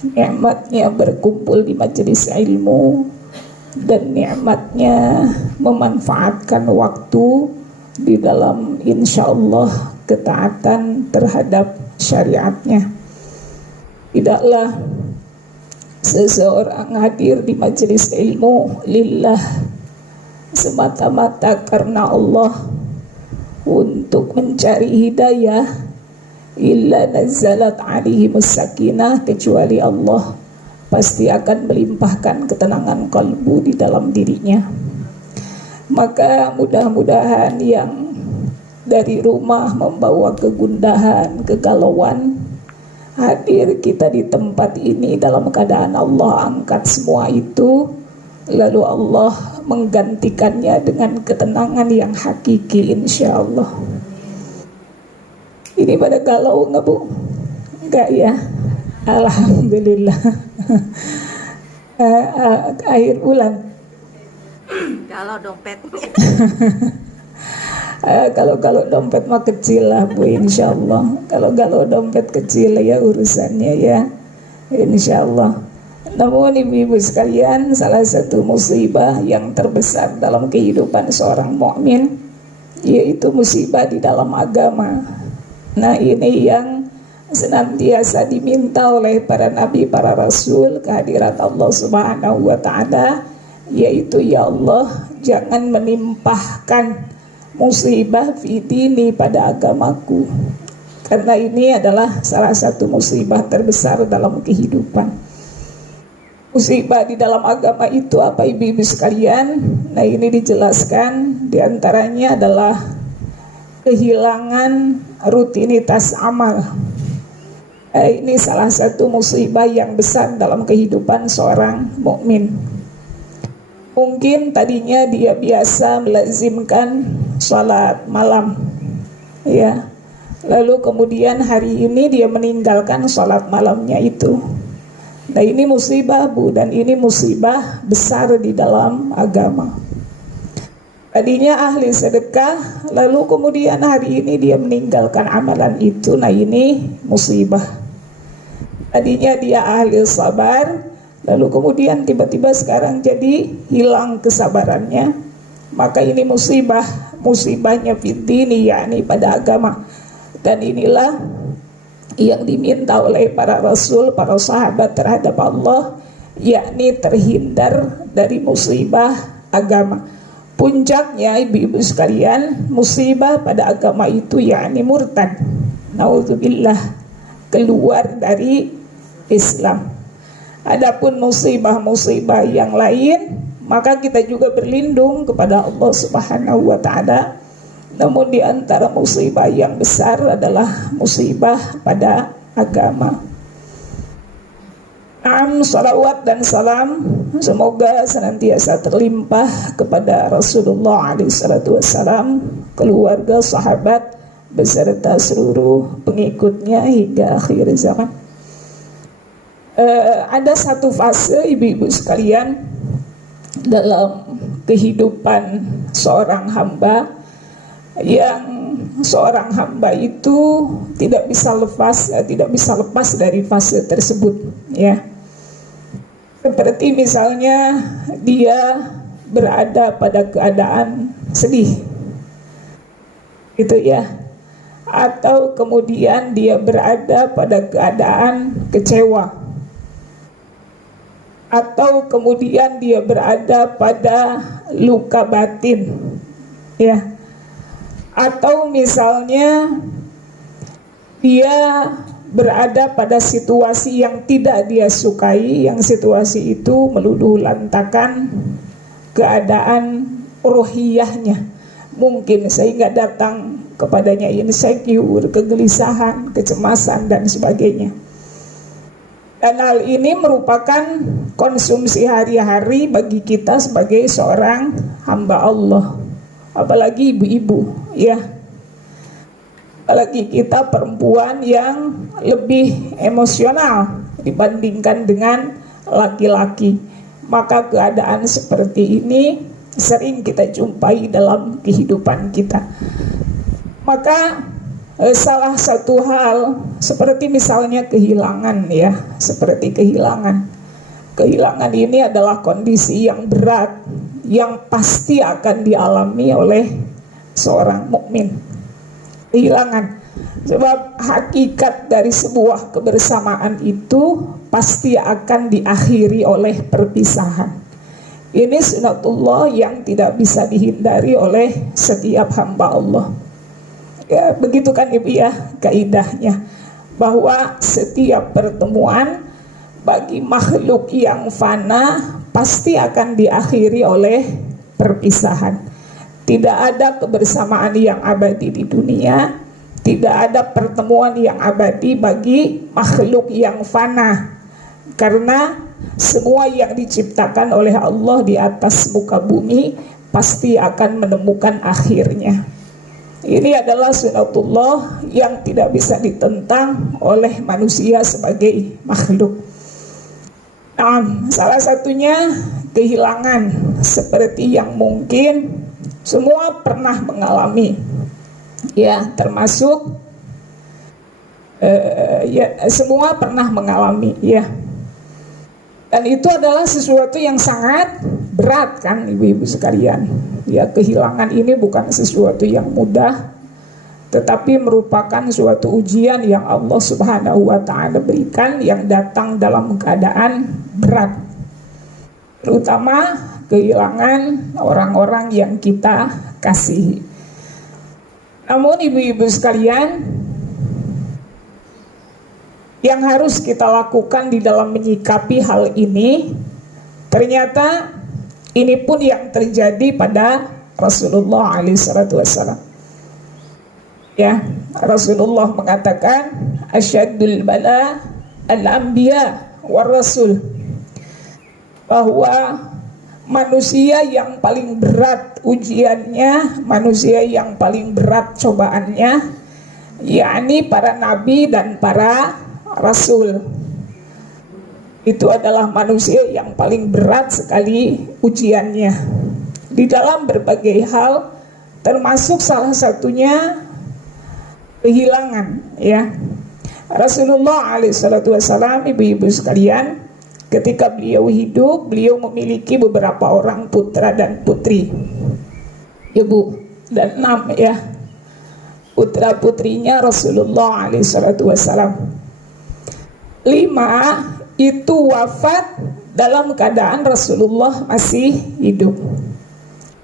nikmatnya berkumpul di majelis ilmu, dan nikmatnya memanfaatkan waktu di dalam insyaallah ketaatan terhadap syariatnya. Tidaklah seseorang hadir di majelis ilmu lillah, semata-mata karena Allah, untuk mencari hidayah, illa nazalat alaihimus sakinah, kecuali Allah pasti akan melimpahkan ketenangan kalbu di dalam dirinya. Maka mudah-mudahan yang dari rumah membawa kegundahan, kegalauan, hadir kita di tempat ini dalam keadaan Allah angkat semua itu, lalu Allah menggantikannya dengan ketenangan yang hakiki insyaallah. Ini pada galau nggak Bu? Enggak ya? Alhamdulillah. Akhir bulan. Kalau dompetnya. Kalau dompet mah kecil lah Bu, insyaallah. Kalau dompet kecil ya urusannya ya, insyaallah. Namun ibu-ibu sekalian, salah satu musibah yang terbesar dalam kehidupan seorang mukmin yaitu musibah di dalam agama. Nah, ini yang senantiasa diminta oleh para nabi, para rasul, kehadirat Allah Subhanahu wa taala, yaitu ya Allah, jangan menimpahkan musibah fitini pada agamaku, karena ini adalah salah satu musibah terbesar dalam kehidupan. Musibah di dalam agama itu apa ibu-ibu sekalian? Nah, ini dijelaskan diantaranya adalah kehilangan rutinitas amal. Ini salah satu musibah yang besar dalam kehidupan seorang mukmin. Mungkin tadinya dia biasa melazimkan sholat malam, ya. Lalu kemudian hari ini dia meninggalkan sholat malamnya itu. Nah, ini musibah Bu, dan ini musibah besar di dalam agama. Tadinya ahli sedekah, lalu kemudian hari ini dia meninggalkan amalan itu. Nah, ini musibah. Tadinya dia ahli sabar, lalu kemudian tiba-tiba sekarang jadi hilang kesabarannya. Maka ini musibah, musibahnya fitini, yakni pada agama. Dan inilah yang diminta oleh para rasul, para sahabat terhadap Allah, yakni terhindar dari musibah agama. Puncaknya ibu-ibu sekalian, musibah pada agama itu yakni murtad, naudzubillah, keluar dari Islam. Adapun musibah-musibah yang lain, maka kita juga berlindung kepada Allah Subhanahu wa taala. Namun di antara musibah yang besar adalah musibah pada agama. Salawat dan salam semoga senantiasa terlimpah kepada Rasulullah SAW, keluarga, sahabat, beserta seluruh pengikutnya hingga akhir zaman. Ada satu fase ibu-ibu sekalian dalam kehidupan seorang hamba, yang seorang hamba itu tidak bisa lepas dari fase tersebut, ya. Seperti misalnya dia berada pada keadaan sedih, gitu ya, atau kemudian dia berada pada keadaan kecewa, atau kemudian dia berada pada luka batin, ya. Atau misalnya dia berada pada situasi yang tidak dia sukai, yang situasi itu meluluh lantakan keadaan ruhiyahnya, mungkin sehingga datang kepadanya insecure, kegelisahan, kecemasan dan sebagainya. Dan hal ini merupakan konsumsi hari-hari bagi kita sebagai seorang hamba Allah, apalagi ibu-ibu, ya. Apalagi kita perempuan yang lebih emosional dibandingkan dengan laki-laki. Maka keadaan seperti ini sering kita jumpai dalam kehidupan kita. Maka salah satu hal seperti misalnya kehilangan ya, seperti kehilangan. Kehilangan ini adalah kondisi yang berat yang pasti akan dialami oleh seorang mukmin. Kehilangan, sebab hakikat dari sebuah kebersamaan itu pasti akan diakhiri oleh perpisahan. Ini sunatullah yang tidak bisa dihindari oleh setiap hamba Allah. Ya, begitu kan Ibu ya kaidahnya, bahwa setiap pertemuan bagi makhluk yang fana pasti akan diakhiri oleh perpisahan. Tidak ada kebersamaan yang abadi di dunia, tidak ada pertemuan yang abadi bagi makhluk yang fana, karena semua yang diciptakan oleh Allah di atas muka bumi pasti akan menemukan akhirnya. Ini adalah sunatullah yang tidak bisa ditentang oleh manusia sebagai makhluk. Salah satunya kehilangan, seperti yang mungkin semua pernah mengalami, ya, termasuk semua pernah mengalami, ya. Dan itu adalah sesuatu yang sangat berat kan ibu-ibu sekalian. Ya, kehilangan ini bukan sesuatu yang mudah, tetapi merupakan suatu ujian yang Allah Subhanahu wa ta'ala berikan, yang datang dalam keadaan berat. Terutama kehilangan orang-orang yang kita kasihi. Namun ibu-ibu sekalian, yang harus kita lakukan di dalam menyikapi hal ini, ternyata ini pun yang terjadi pada Rasulullah SAW. Ya, Rasulullah mengatakan, asyadul bala al-anbiya war rasul, bahwa manusia yang paling berat ujiannya, manusia yang paling berat cobaannya, yakni para nabi dan para rasul. Itu adalah manusia yang paling berat sekali ujiannya di dalam berbagai hal, termasuk salah satunya kehilangan, ya. Rasulullah SAW, ibu-ibu sekalian, ketika beliau hidup, beliau memiliki beberapa orang putra dan putri, ibu, dan 6 ya putra putrinya Rasulullah SAW. 5 itu wafat dalam keadaan Rasulullah masih hidup.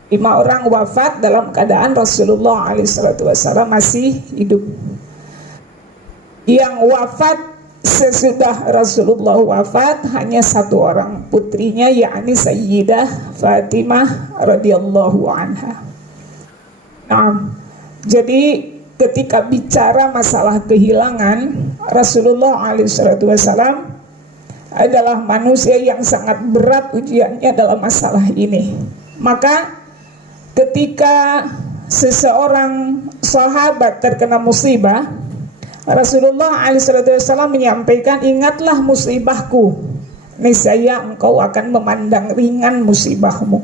5 orang wafat dalam keadaan Rasulullah SAW masih hidup. Yang wafat sesudah Rasulullah wafat hanya 1 orang putrinya, yakni Sayyidah Fatimah radhiyallahu anha. Nah, jadi ketika bicara masalah kehilangan, Rasulullah SAW adalah manusia yang sangat berat ujiannya dalam masalah ini. Maka ketika seseorang sahabat terkena musibah, Rasulullah SAW menyampaikan, ingatlah musibahku, niscaya engkau akan memandang ringan musibahmu,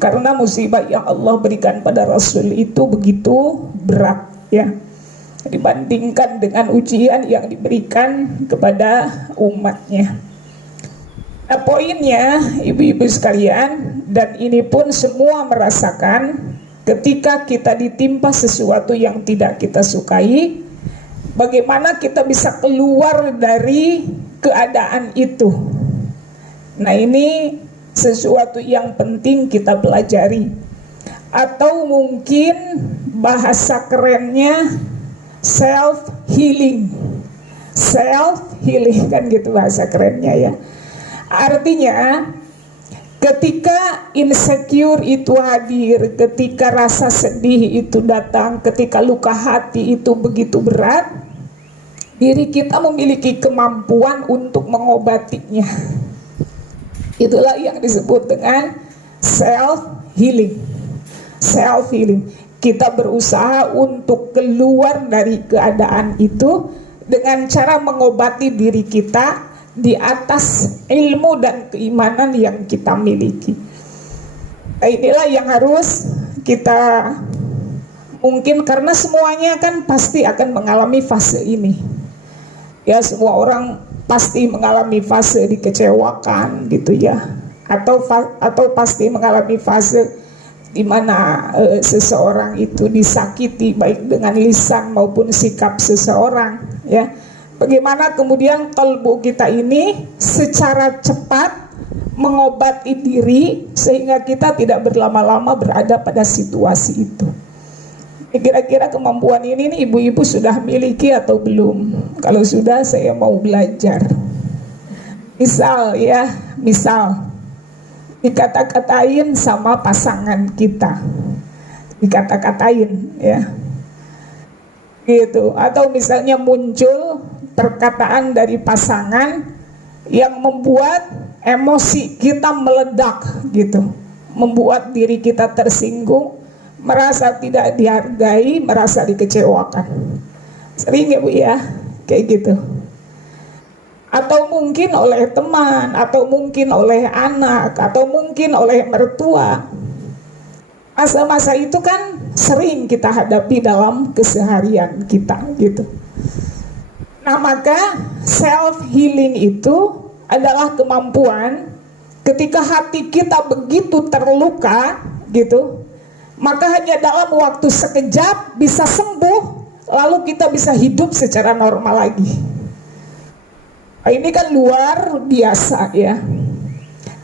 karena musibah yang Allah berikan pada Rasul itu begitu berat, ya, dibandingkan dengan ujian yang diberikan kepada umatnya. Nah, poinnya ibu-ibu sekalian, dan ini pun semua merasakan, ketika kita ditimpa sesuatu yang tidak kita sukai, bagaimana kita bisa keluar dari keadaan itu. Nah, ini sesuatu yang penting kita pelajari, atau mungkin bahasa kerennya self healing kan gitu bahasa kerennya, ya. Artinya ketika insecure itu hadir, ketika rasa sedih itu datang, ketika luka hati itu begitu berat, diri kita memiliki kemampuan untuk mengobatinya. Itulah yang disebut dengan self healing. Kita berusaha untuk keluar dari keadaan itu dengan cara mengobati diri kita di atas ilmu dan keimanan yang kita miliki. Inilah yang harus kita Mungkin karena semuanya kan pasti akan mengalami fase ini. Ya, semua orang pasti mengalami fase dikecewakan gitu ya. Atau pasti mengalami fase di mana seseorang itu disakiti baik dengan lisan maupun sikap seseorang ya. Bagaimana kemudian kalbu kita ini secara cepat mengobati diri sehingga kita tidak berlama-lama berada pada situasi itu. Kira-kira kemampuan ini nih ibu-ibu sudah miliki atau belum? Kalau sudah, saya mau belajar. Misal dikata-katain sama pasangan kita, dikata-katain ya, gitu. Atau misalnya muncul perkataan dari pasangan yang membuat emosi kita meledak gitu, membuat diri kita tersinggung, merasa tidak dihargai, merasa dikecewakan. Sering ya Bu ya, kayak gitu. Atau mungkin oleh teman, atau mungkin oleh anak, atau mungkin oleh mertua. Masa-masa itu kan sering kita hadapi dalam keseharian kita gitu. Nah, maka self healing itu adalah kemampuan ketika hati kita begitu terluka gitu, maka hanya dalam waktu sekejap bisa sembuh, lalu kita bisa hidup secara normal lagi. Nah, ini kan luar biasa ya.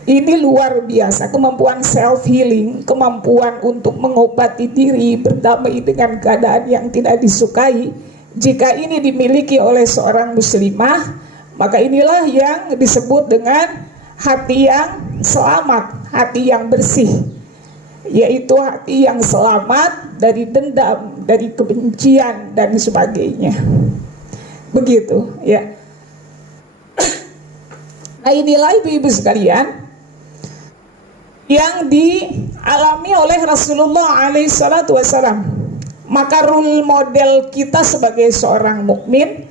Ini luar biasa, kemampuan self healing, kemampuan untuk mengobati diri, berdamai dengan keadaan yang tidak disukai. Jika ini dimiliki oleh seorang muslimah, maka inilah yang disebut dengan hati yang selamat, hati yang bersih, yaitu hati yang selamat dari dendam, dari kebencian dan sebagainya. Begitu ya. Nah, inilah ibu-ibu sekalian yang dialami oleh Rasulullah SAW. Maka role model kita sebagai seorang mukmin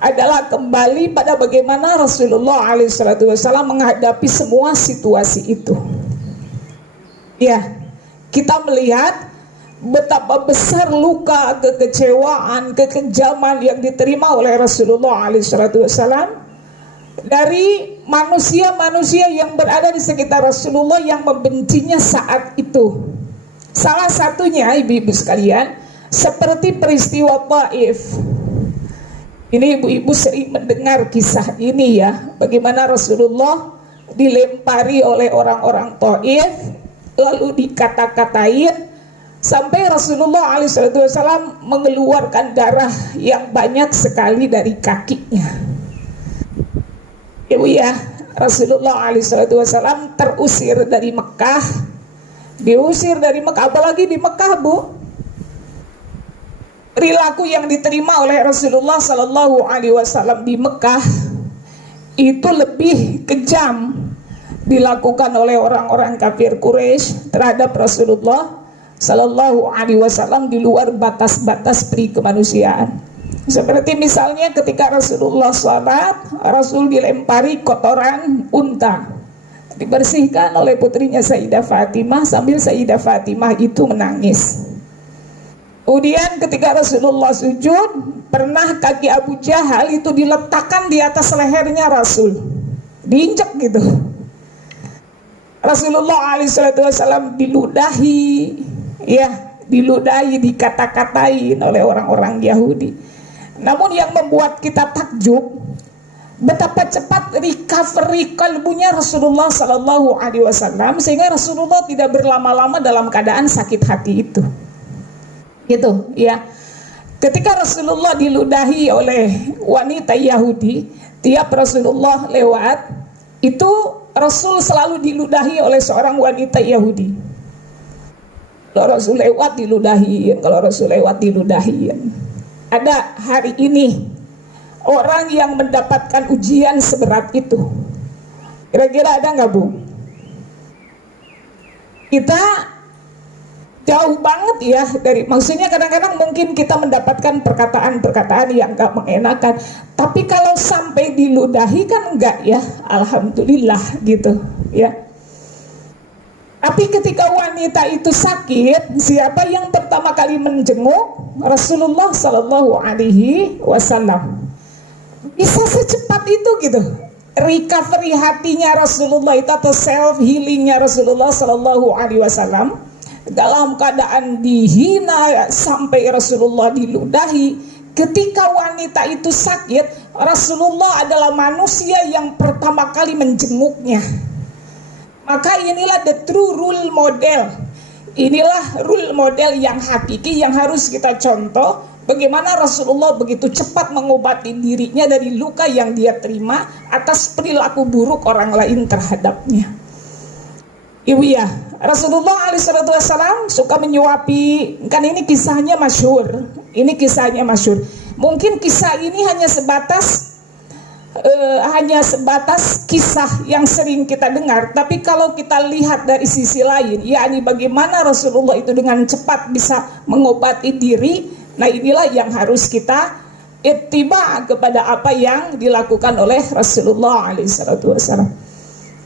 adalah kembali pada bagaimana Rasulullah SAW menghadapi semua situasi itu. Ya, kita melihat betapa besar luka, kekecewaan, kekejaman yang diterima oleh Rasulullah SAW dari manusia-manusia yang berada di sekitar Rasulullah yang membencinya saat itu. Salah satunya ibu-ibu sekalian, seperti peristiwa Taif. Ini ibu-ibu sering mendengar kisah ini ya, bagaimana Rasulullah dilempari oleh orang-orang Taif, lalu dikata-katain, sampai Rasulullah SAW mengeluarkan darah yang banyak sekali dari kakinya. Ibu ya, Rasulullah SAW terusir dari Mekah, diusir dari Mekah, apalagi di Mekah Bu. Perilaku yang diterima oleh Rasulullah SAW di Mekah itu lebih kejam dilakukan oleh orang-orang kafir Quraisy terhadap Rasulullah SAW di luar batas-batas peri kemanusiaan. Seperti misalnya ketika Rasulullah sholat, Rasul dilempari kotoran unta, dibersihkan oleh putrinya Sayyidah Fatimah sambil Sayyidah Fatimah itu menangis. Kemudian ketika Rasulullah sujud, pernah kaki Abu Jahal itu diletakkan di atas lehernya Rasul, diinjak gitu. Rasulullah SAW diludahi, ya, diludahi, dikata-katain oleh orang-orang Yahudi. Namun yang membuat kita takjub, betapa cepat recovery kalbunya Rasulullah SAW, sehingga Rasulullah tidak berlama-lama dalam keadaan sakit hati itu. Gitu ya. Ketika Rasulullah diludahi oleh wanita Yahudi, tiap Rasulullah lewat itu Rasul selalu diludahi oleh seorang wanita Yahudi. Kalau Rasul lewat diludahi, kalau Rasul lewat diludahi. Ada hari ini orang yang mendapatkan ujian seberat itu. Kira-kira ada nggak Bu? Kita jauh banget ya dari, maksudnya kadang-kadang mungkin kita mendapatkan perkataan-perkataan yang gak mengenakan, tapi kalau sampai diludahi kan enggak ya, alhamdulillah gitu ya. Tapi ketika wanita itu sakit, siapa yang pertama kali menjenguk? Rasulullah Sallallahu Alaihi Wasallam. Bisa secepat itu gitu. Recovery hatinya Rasulullah itu atau self healingnya Rasulullah Sallallahu Alaihi Wasallam dalam keadaan dihina sampai Rasulullah diludahi. Ketika wanita itu sakit, Rasulullah adalah manusia yang pertama kali menjenguknya. Maka inilah the true role model. Inilah role model yang hakiki yang harus kita contoh. Bagaimana Rasulullah begitu cepat mengobati dirinya dari luka yang dia terima atas perilaku buruk orang lain terhadapnya. Ibu ya, Rasulullah SAW suka menyuapi. Kan ini kisahnya masyhur. Ini kisahnya masyhur. Mungkin kisah ini hanya sebatas kisah yang sering kita dengar, tapi kalau kita lihat dari sisi lain, yakni bagaimana Rasulullah itu dengan cepat bisa mengobati diri, nah inilah yang harus kita ittiba kepada apa yang dilakukan oleh Rasulullah SAW.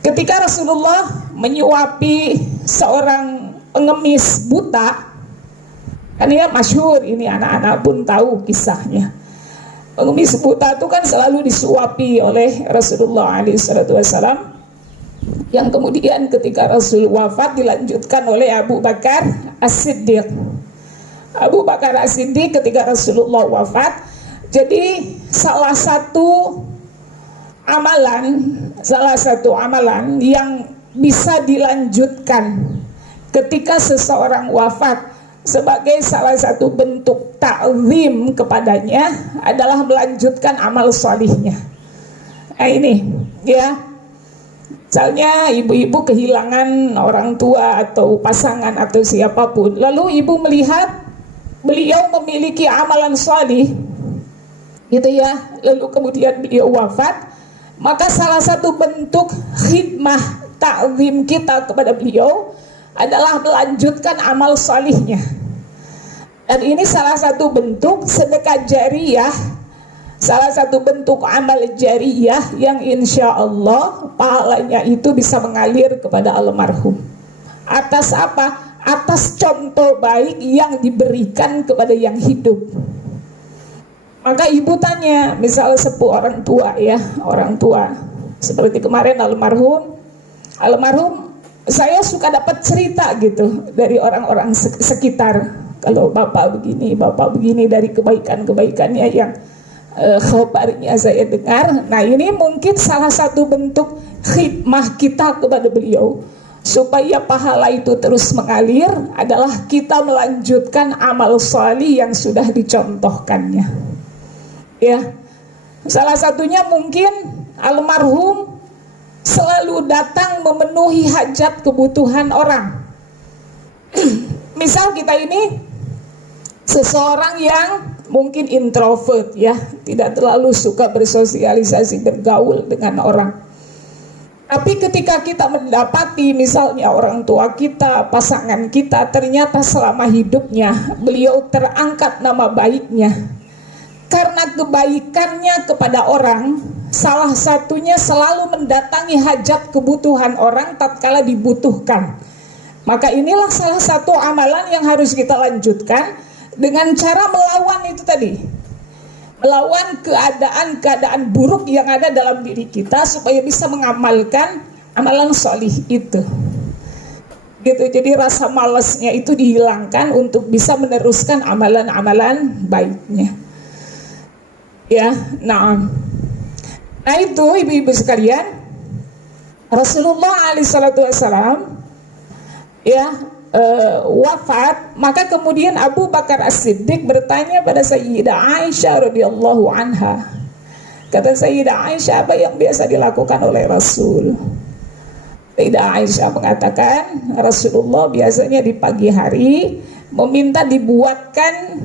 Ketika Rasulullah menyuapi seorang pengemis buta, kan ya masyhur, ini anak-anak pun tahu kisahnya. Pengemis buta itu kan selalu disuapi oleh Rasulullah SAW, yang kemudian ketika Rasul wafat dilanjutkan oleh Abu Bakar As-Siddiq. Abu Bakar As-Siddiq ketika Rasulullah wafat, jadi salah satu amalan yang bisa dilanjutkan ketika seseorang wafat sebagai salah satu bentuk ta'zim kepadanya adalah melanjutkan amal salihnya. Nah ini ya, misalnya ibu-ibu kehilangan orang tua atau pasangan atau siapapun, lalu ibu melihat beliau memiliki amalan salih gitu ya, lalu kemudian beliau wafat, maka salah satu bentuk khidmah ta'zim kita kepada beliau adalah melanjutkan amal salihnya. Dan ini salah satu bentuk sedekah jariyah, salah satu bentuk amal jariyah yang insya Allah pahalanya itu bisa mengalir kepada almarhum. Atas apa? Atas contoh baik yang diberikan kepada yang hidup. Maka ibu tanya, misalnya sepuh orang tua ya, orang tua seperti kemarin almarhum, saya suka dapat cerita gitu dari orang-orang sekitar. Kalau bapak begini dari kebaikan-kebaikannya yang khabarnya saya dengar. Nah ini mungkin salah satu bentuk khidmah kita kepada beliau supaya pahala itu terus mengalir adalah kita melanjutkan amal salih yang sudah dicontohkannya. Ya, salah satunya mungkin almarhum selalu datang memenuhi hajat kebutuhan orang. Misal kita ini seseorang yang mungkin introvert ya, tidak terlalu suka bersosialisasi, bergaul dengan orang. Tapi ketika kita mendapati misalnya orang tua kita, pasangan kita, ternyata selama hidupnya beliau terangkat nama baiknya karena kebaikannya kepada orang, salah satunya selalu mendatangi hajat kebutuhan orang tatkala dibutuhkan. Maka inilah salah satu amalan yang harus kita lanjutkan dengan cara melawan itu tadi, melawan keadaan-keadaan buruk yang ada dalam diri kita supaya bisa mengamalkan amalan solih itu. Gitu, jadi rasa malasnya itu dihilangkan untuk bisa meneruskan amalan-amalan baiknya. Ya, nah itu ibu-ibu sekalian, Rasulullah SAW ya wafat, maka kemudian Abu Bakar As-Siddiq bertanya pada Sayyidah Aisyah radhiyallahu anha. Kata Sayyidah Aisyah, apa yang biasa dilakukan oleh Rasul? Sayyidah Aisyah mengatakan Rasulullah biasanya di pagi hari meminta dibuatkan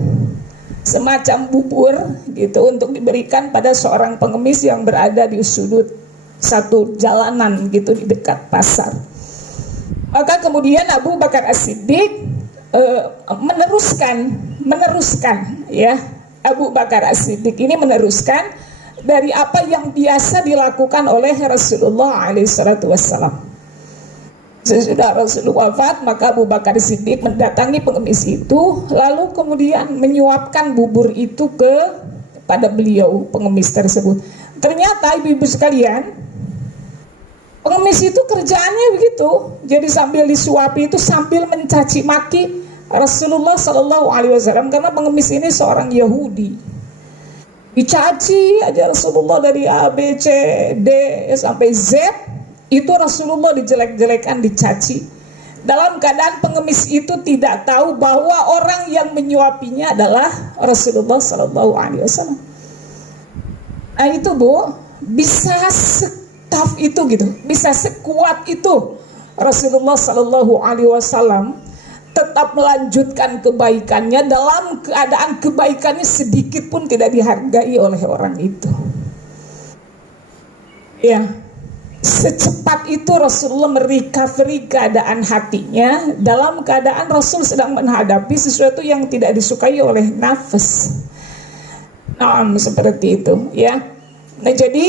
semacam bubur gitu untuk diberikan pada seorang pengemis yang berada di sudut satu jalanan gitu di dekat pasar. Maka kemudian Abu Bakar As-Siddiq meneruskan ya, Abu Bakar As-Siddiq ini meneruskan dari apa yang biasa dilakukan oleh Rasulullah SAW. Sesudah Rasul wafat, maka Abu Bakar Siddiq mendatangi pengemis itu, lalu kemudian menyuapkan bubur itu kepada beliau, pengemis tersebut. Ternyata ibu-ibu sekalian, pengemis itu kerjaannya begitu. Jadi sambil disuapi itu sambil mencaci maki Rasulullah Shallallahu Alaihi Wasallam, karena pengemis ini seorang Yahudi. Dicaci aja Rasulullah dari A, B, C, D sampai Z. Itu Rasulullah dijelek-jelekan, dicaci. Dalam keadaan pengemis itu tidak tahu bahwa orang yang menyuapinya adalah Rasulullah Sallallahu Alaihi Wasallam. Nah itu Bu, bisa setaf itu gitu, bisa sekuat itu Rasulullah Sallallahu Alaihi Wasallam tetap melanjutkan kebaikannya dalam keadaan kebaikannya sedikit pun tidak dihargai oleh orang itu. Ya. Secepat itu Rasulullah merecovery keadaan hatinya dalam keadaan Rasul sedang menghadapi sesuatu yang tidak disukai oleh nafas. Nah, seperti itu ya. Nah, jadi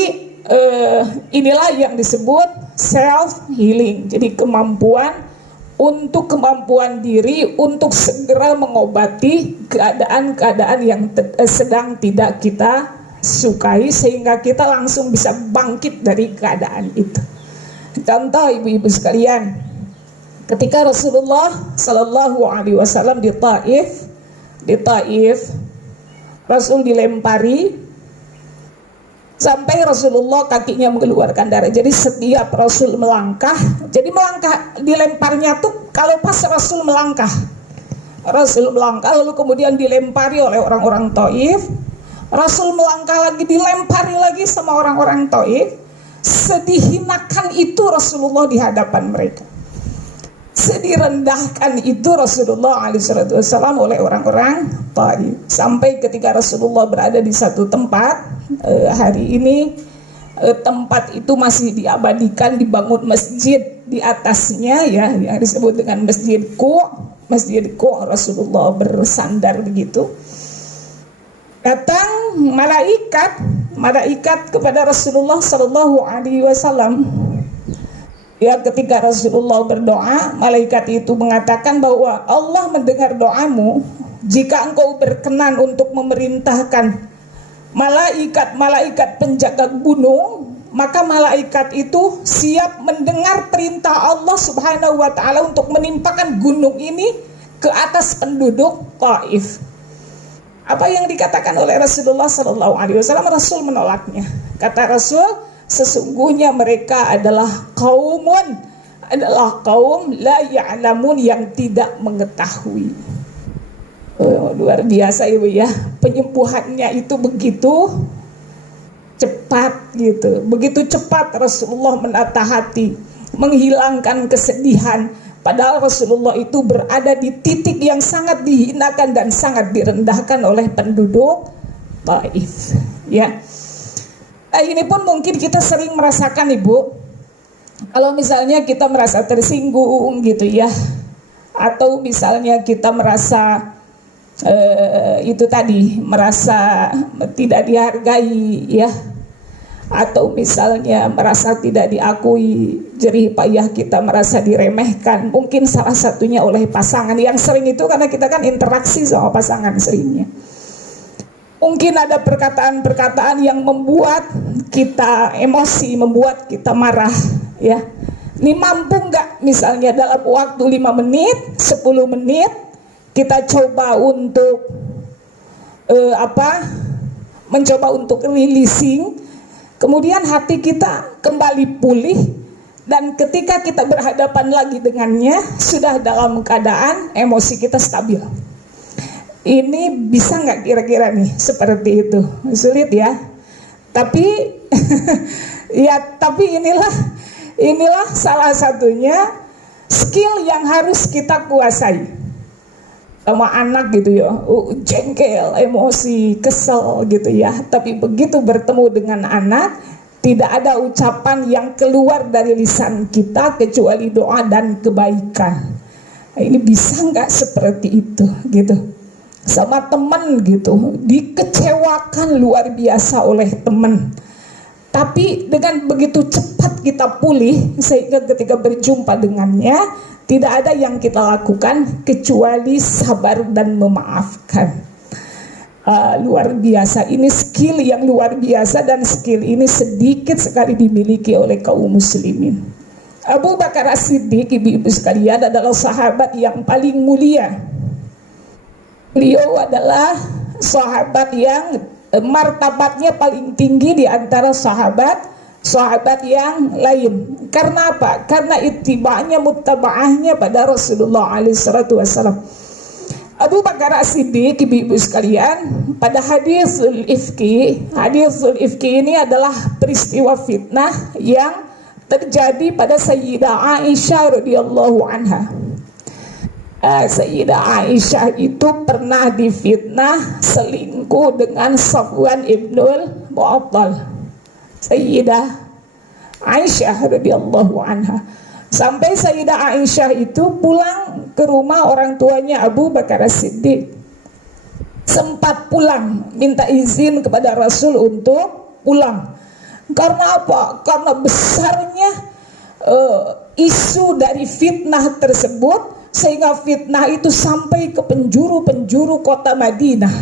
inilah yang disebut self healing. Jadi kemampuan diri untuk segera mengobati keadaan-keadaan yang sedang tidak kita sukai, sehingga kita langsung bisa bangkit dari keadaan itu. Contoh ibu-ibu sekalian, ketika Rasulullah Sallallahu Alaihi Wasallam di Taif, Rasul dilempari sampai Rasulullah kakinya mengeluarkan darah. Jadi setiap Rasul melangkah dilemparnya tuh kalau pas Rasul melangkah lalu kemudian dilempari oleh orang-orang Taif. Rasul melangkah lagi, dilempari lagi sama orang-orang Taif. Sedihinakan itu Rasulullah di hadapan mereka. Sedirendahkan itu Rasulullah SAW oleh orang-orang Taif. Sampai ketika Rasulullah berada di satu tempat, hari ini tempat itu masih diabadikan, dibangun masjid di atasnya ya, yang disebut dengan Masjid Qu. Rasulullah bersandar begitu. Datang malaikat kepada Rasulullah Sallallahu Alaihi Wasallam. Ya, ketika Rasulullah berdoa, malaikat itu mengatakan bahwa Allah mendengar doamu jika engkau berkenan untuk memerintahkan malaikat penjaga gunung, maka malaikat itu siap mendengar perintah Allah Subhanahu wa Ta'ala untuk menimpakan gunung ini ke atas penduduk Taif. Apa yang dikatakan oleh Rasulullah Sallallahu Alaihi Wasallam, Rasul menolaknya. Kata Rasul, sesungguhnya mereka adalah kaum la ya'lamun, yang tidak mengetahui. Luar biasa ibu ya, penyembuhannya itu begitu cepat gitu, begitu cepat Rasulullah menata hati, menghilangkan kesedihan. Padahal Rasulullah itu berada di titik yang sangat dihinakan dan sangat direndahkan oleh penduduk Taif. Ya, nah, ini pun mungkin kita sering merasakan ibu. Kalau misalnya kita merasa tersinggung gitu ya, atau misalnya kita merasa itu tadi, merasa tidak dihargai ya, atau misalnya merasa tidak diakui, jerih payah kita merasa diremehkan, mungkin salah satunya oleh pasangan. Yang sering itu karena kita kan interaksi sama pasangan seringnya. Mungkin ada perkataan-perkataan yang membuat kita emosi, membuat kita marah ya. Ini mampu nggak misalnya dalam waktu 5 menit, 10 menit kita coba untuk mencoba untuk releasing. Kemudian hati kita kembali pulih, dan ketika kita berhadapan lagi dengannya sudah dalam keadaan emosi kita stabil. Ini bisa nggak kira-kira nih seperti itu? Sulit ya. Tapi tapi inilah salah satunya skill yang harus kita kuasai. Sama anak gitu ya, jengkel, emosi, kesel gitu ya. Tapi begitu bertemu dengan anak, tidak ada ucapan yang keluar dari lisan kita kecuali doa dan kebaikan. Nah, ini bisa nggak seperti itu gitu? Sama teman gitu, dikecewakan luar biasa oleh teman. Tapi dengan begitu cepat kita pulih, sehingga ketika berjumpa dengannya, tidak ada yang kita lakukan kecuali sabar dan memaafkan. Luar biasa, ini skill yang luar biasa, dan skill ini sedikit sekali dimiliki oleh kaum muslimin. Abu Bakar As-Siddiq, ibu-ibu sekalian, adalah sahabat yang paling mulia. Beliau adalah sahabat yang martabatnya paling tinggi di antara sahabat yang lain. Karena apa? Karena ittiba'nya, muttaba'ahnya pada Rasulullah SAW. Abu Bakar As-Siddiq, ibu-ibu sekalian, pada hadisul ifki ini adalah peristiwa fitnah yang terjadi pada Sayyidah Aisyah radhiyallahu anha. Sayyidah Aisyah itu pernah difitnah selingkuh dengan Safwan ibnul Mu'attal. Sayyidah Aisyah radhiyallahu anha. Sampai Sayyidah Aisyah itu pulang ke rumah orang tuanya Abu Bakar As-Siddiq. Sempat pulang, minta izin kepada Rasul untuk pulang. Karena apa? Karena besarnya isu dari fitnah tersebut, sehingga fitnah itu sampai ke penjuru-penjuru kota Madinah.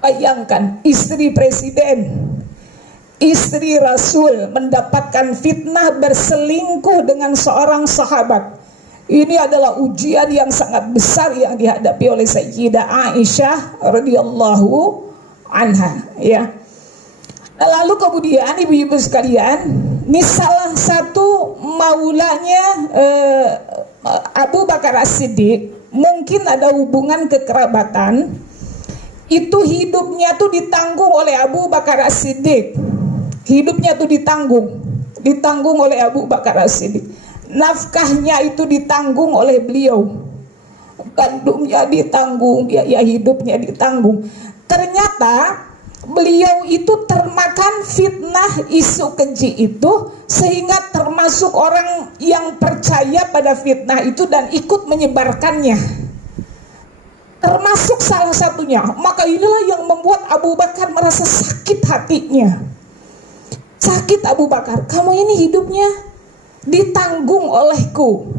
Bayangkan, istri presiden, istri Rasul mendapatkan fitnah berselingkuh dengan seorang sahabat. Ini adalah ujian yang sangat besar yang dihadapi oleh Sayyidah Aisyah radhiyallahu anha, ya. Lalu kemudian ibu-ibu sekalian, ini salah satu maulanya Abu Bakar As-Siddiq, mungkin ada hubungan kekerabatan. Itu hidupnya tuh ditanggung oleh Abu Bakar As-Siddiq. Hidupnya tuh ditanggung oleh Abu Bakar As-Siddiq. Nafkahnya itu ditanggung oleh beliau. Gandumnya ditanggung, biaya hidupnya ditanggung. Ternyata beliau itu termakan fitnah isu keji itu, sehingga termasuk orang yang percaya pada fitnah itu dan ikut menyebarkannya. Termasuk salah satunya. Maka inilah yang membuat Abu Bakar merasa sakit hatinya. Sakit Abu Bakar, kamu ini hidupnya ditanggung olehku.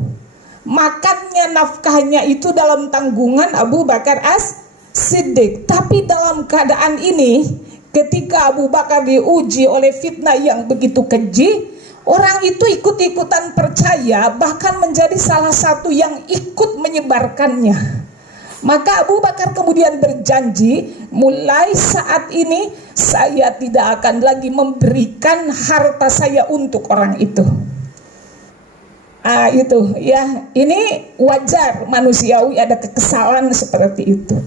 Makannya, nafkahnya itu dalam tanggungan Abu Bakar As-Siddiq. Tapi dalam keadaan ini, ketika Abu Bakar diuji oleh fitnah yang begitu keji, orang itu ikut-ikutan percaya, bahkan menjadi salah satu yang ikut menyebarkannya. Maka Abu Bakar kemudian berjanji, mulai saat ini saya tidak akan lagi memberikan harta saya untuk orang itu. Itu ya, ini wajar, manusiawi, ada kekesalan seperti itu.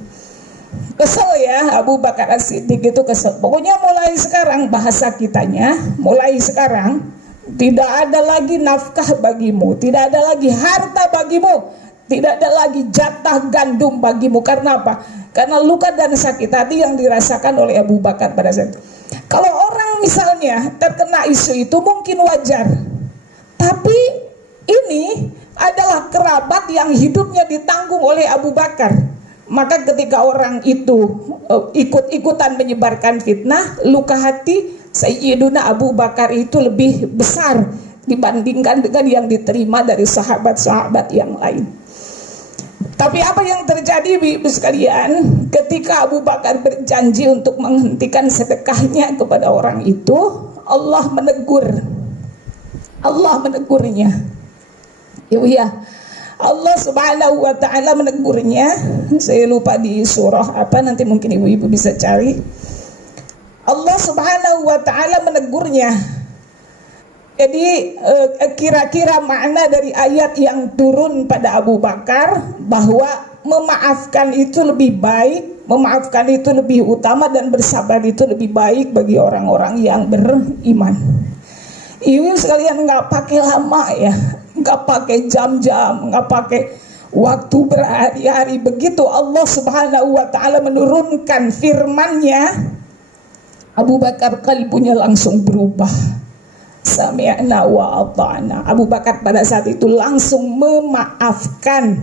Kesel ya, Abu Bakar As-Siddiq itu kesel. Pokoknya mulai sekarang, bahasa kitanya, mulai sekarang tidak ada lagi nafkah bagimu, tidak ada lagi harta bagimu, tidak ada lagi jatah gandum bagimu. Karena apa? Karena luka dan sakit hati yang dirasakan oleh Abu Bakar pada saat itu. Kalau orang misalnya terkena isu itu mungkin wajar, tapi ini adalah kerabat yang hidupnya ditanggung oleh Abu Bakar. Maka ketika orang itu ikut-ikutan menyebarkan fitnah, luka hati Sayyiduna Abu Bakar itu lebih besar dibandingkan dengan yang diterima dari sahabat-sahabat yang lain. Tapi apa yang terjadi, ibu sekalian, ketika Abu Bakar berjanji untuk menghentikan sedekahnya kepada orang itu, Allah menegurnya. Ya, Allah Subhanahu wa ta'ala menegurnya. Saya lupa di surah apa, nanti mungkin ibu-ibu bisa cari. Allah Subhanahu wa ta'ala menegurnya. Jadi kira-kira makna dari ayat yang turun pada Abu Bakar, bahwa memaafkan itu lebih baik, memaafkan itu lebih utama, dan bersabar itu lebih baik bagi orang-orang yang beriman. Ibu sekalian, nggak pakai lama ya, nggak pakai jam-jam, nggak pakai waktu berhari-hari. Begitu Allah Subhanahu wa ta'ala menurunkan firman-Nya, Abu Bakar kalbunya langsung berubah. Sami'na wa ata'na. Abu Bakar pada saat itu langsung memaafkan,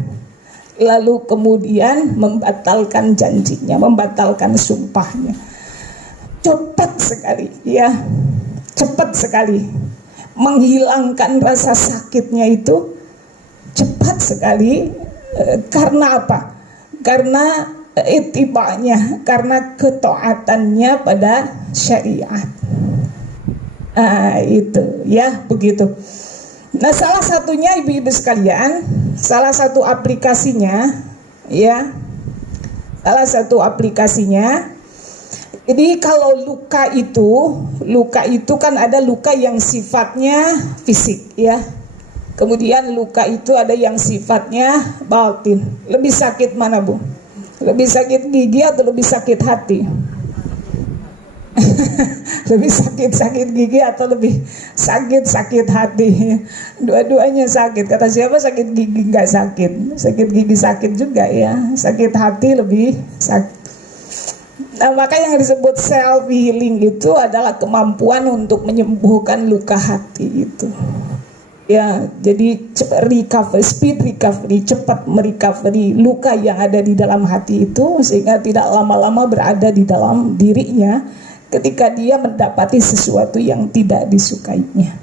lalu kemudian membatalkan janjinya, membatalkan sumpahnya. Cepat sekali ya. cepat sekali. Menghilangkan rasa sakitnya itu cepat sekali. Karena apa? Karena itibanya, karena ketaatannya pada syariat. Itu ya, begitu. Nah, salah satunya ibu-ibu sekalian, salah satu aplikasinya ya, salah satu aplikasinya. Jadi kalau luka itu kan ada luka yang sifatnya fisik ya. Kemudian luka itu ada yang sifatnya batin. Lebih sakit mana, Bu? Lebih sakit gigi atau lebih sakit hati? Lebih sakit gigi atau lebih sakit hati? Dua-duanya sakit. Kata siapa sakit gigi nggak sakit? Sakit gigi sakit juga ya. Sakit hati lebih sakit. Nah, maka yang disebut self healing itu adalah kemampuan untuk menyembuhkan luka hati itu. Ya, jadi speed recovery, cepat merecovery luka yang ada di dalam hati itu, sehingga tidak lama-lama berada di dalam dirinya ketika dia mendapati sesuatu yang tidak disukainya.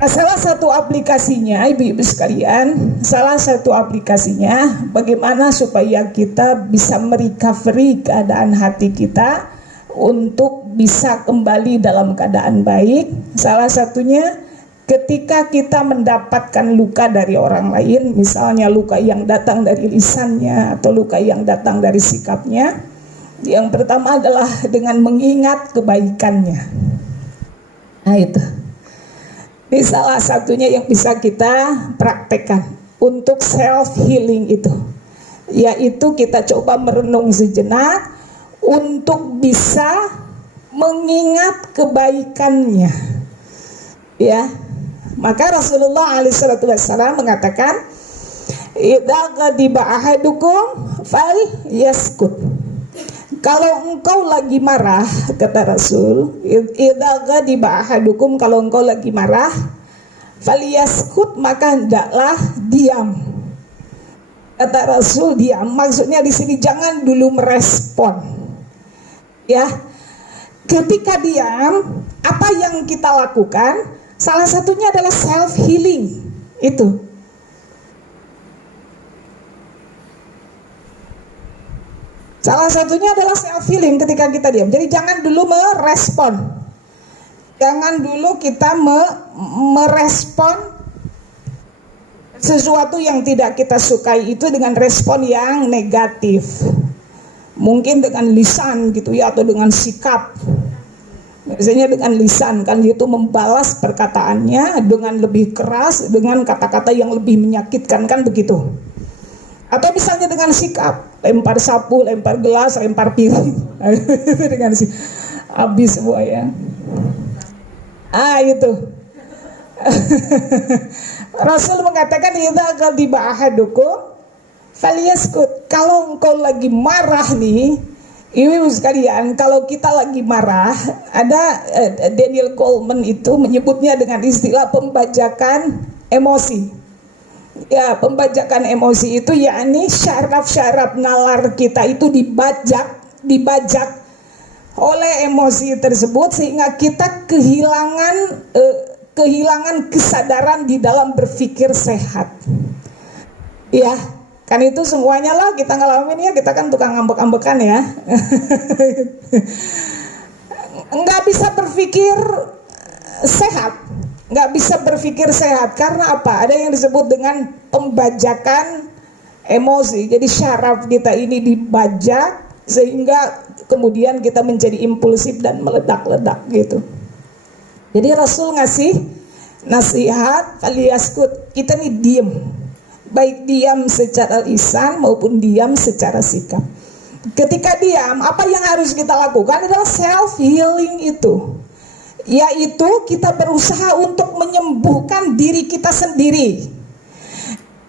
Nah, salah satu aplikasinya, ibu-ibu sekalian, salah satu aplikasinya bagaimana supaya kita bisa merecovery keadaan hati kita untuk bisa kembali dalam keadaan baik. Salah satunya ketika kita mendapatkan luka dari orang lain, misalnya luka yang datang dari lisannya atau luka yang datang dari sikapnya, yang pertama adalah dengan mengingat kebaikannya. Nah, itu. Ini salah satunya yang bisa kita praktekkan untuk self healing itu, yaitu kita coba merenung sejenak untuk bisa mengingat kebaikannya. Ya, maka Rasulullah SAW mengatakan, "Idza ghadiba ahadukum falyaskut." Kalau engkau lagi marah, kata Rasul, idza ghadiba ahadukum, kalau engkau lagi marah, falyaskut, maka hendaklah diam. Kata Rasul, diam. Maksudnya di sini jangan dulu merespon. Ya. Ketika diam, apa yang kita lakukan? Salah satunya adalah self healing. Itu. Salah satunya adalah self healing ketika kita diam. Jadi jangan dulu merespon. Jangan dulu kita merespon sesuatu yang tidak kita sukai itu dengan respon yang negatif. Mungkin dengan lisan gitu ya, atau dengan sikap. Biasanya dengan lisan kan, itu membalas perkataannya dengan lebih keras, dengan kata-kata yang lebih menyakitkan, kan begitu. Atau misalnya dengan sikap, lempar sapu, lempar gelas, lempar piring. Dengan habis semua ya. Itu. Rasul mengatakan, idza ghadiba ahadukum falyaskut. Kalau engkau lagi marah nih, ibu sekalian, kalau kita lagi marah, ada Daniel Goleman itu menyebutnya dengan istilah pembajakan emosi. Ya, pembajakan emosi itu yakni syaraf-syaraf nalar kita itu dibajak oleh emosi tersebut, sehingga kita kehilangan kesadaran di dalam berpikir sehat. Ya, kan itu semuanya lah kita ngalamin ya, kita kan tukang ngambek-ngambekan ya. Nggak bisa berpikir sehat. Nggak bisa berpikir sehat, karena apa? Ada yang disebut dengan pembajakan emosi. Jadi syaraf kita ini dibajak, sehingga kemudian kita menjadi impulsif dan meledak-ledak gitu. Jadi Rasul ngasih nasihat, falyaskut, kita nih diem. Baik diam secara lisan maupun diam secara sikap. Ketika diam, apa yang harus kita lakukan adalah self healing itu. Yaitu kita berusaha untuk menyembuhkan diri kita sendiri.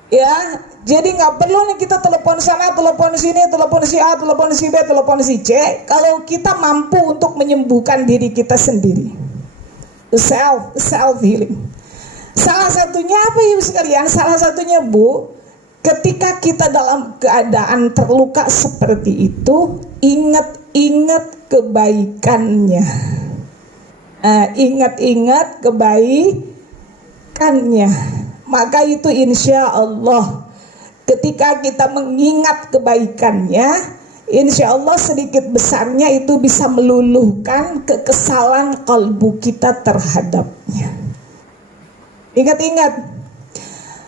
Ya, jadi nggak perlu nih kita telepon sana, telepon sini, telepon si A, telepon si B, telepon si C. Kalau kita mampu untuk menyembuhkan diri kita sendiri, self healing. Salah satunya apa ibu sekalian? Salah satunya Bu, ketika kita dalam keadaan terluka seperti itu, ingat kebaikannya. Ingat-ingat kebaikannya. Maka itu insya Allah ketika kita mengingat kebaikannya, insya Allah sedikit besarnya itu bisa meluluhkan kekesalan kalbu kita terhadapnya. Ingat-ingat.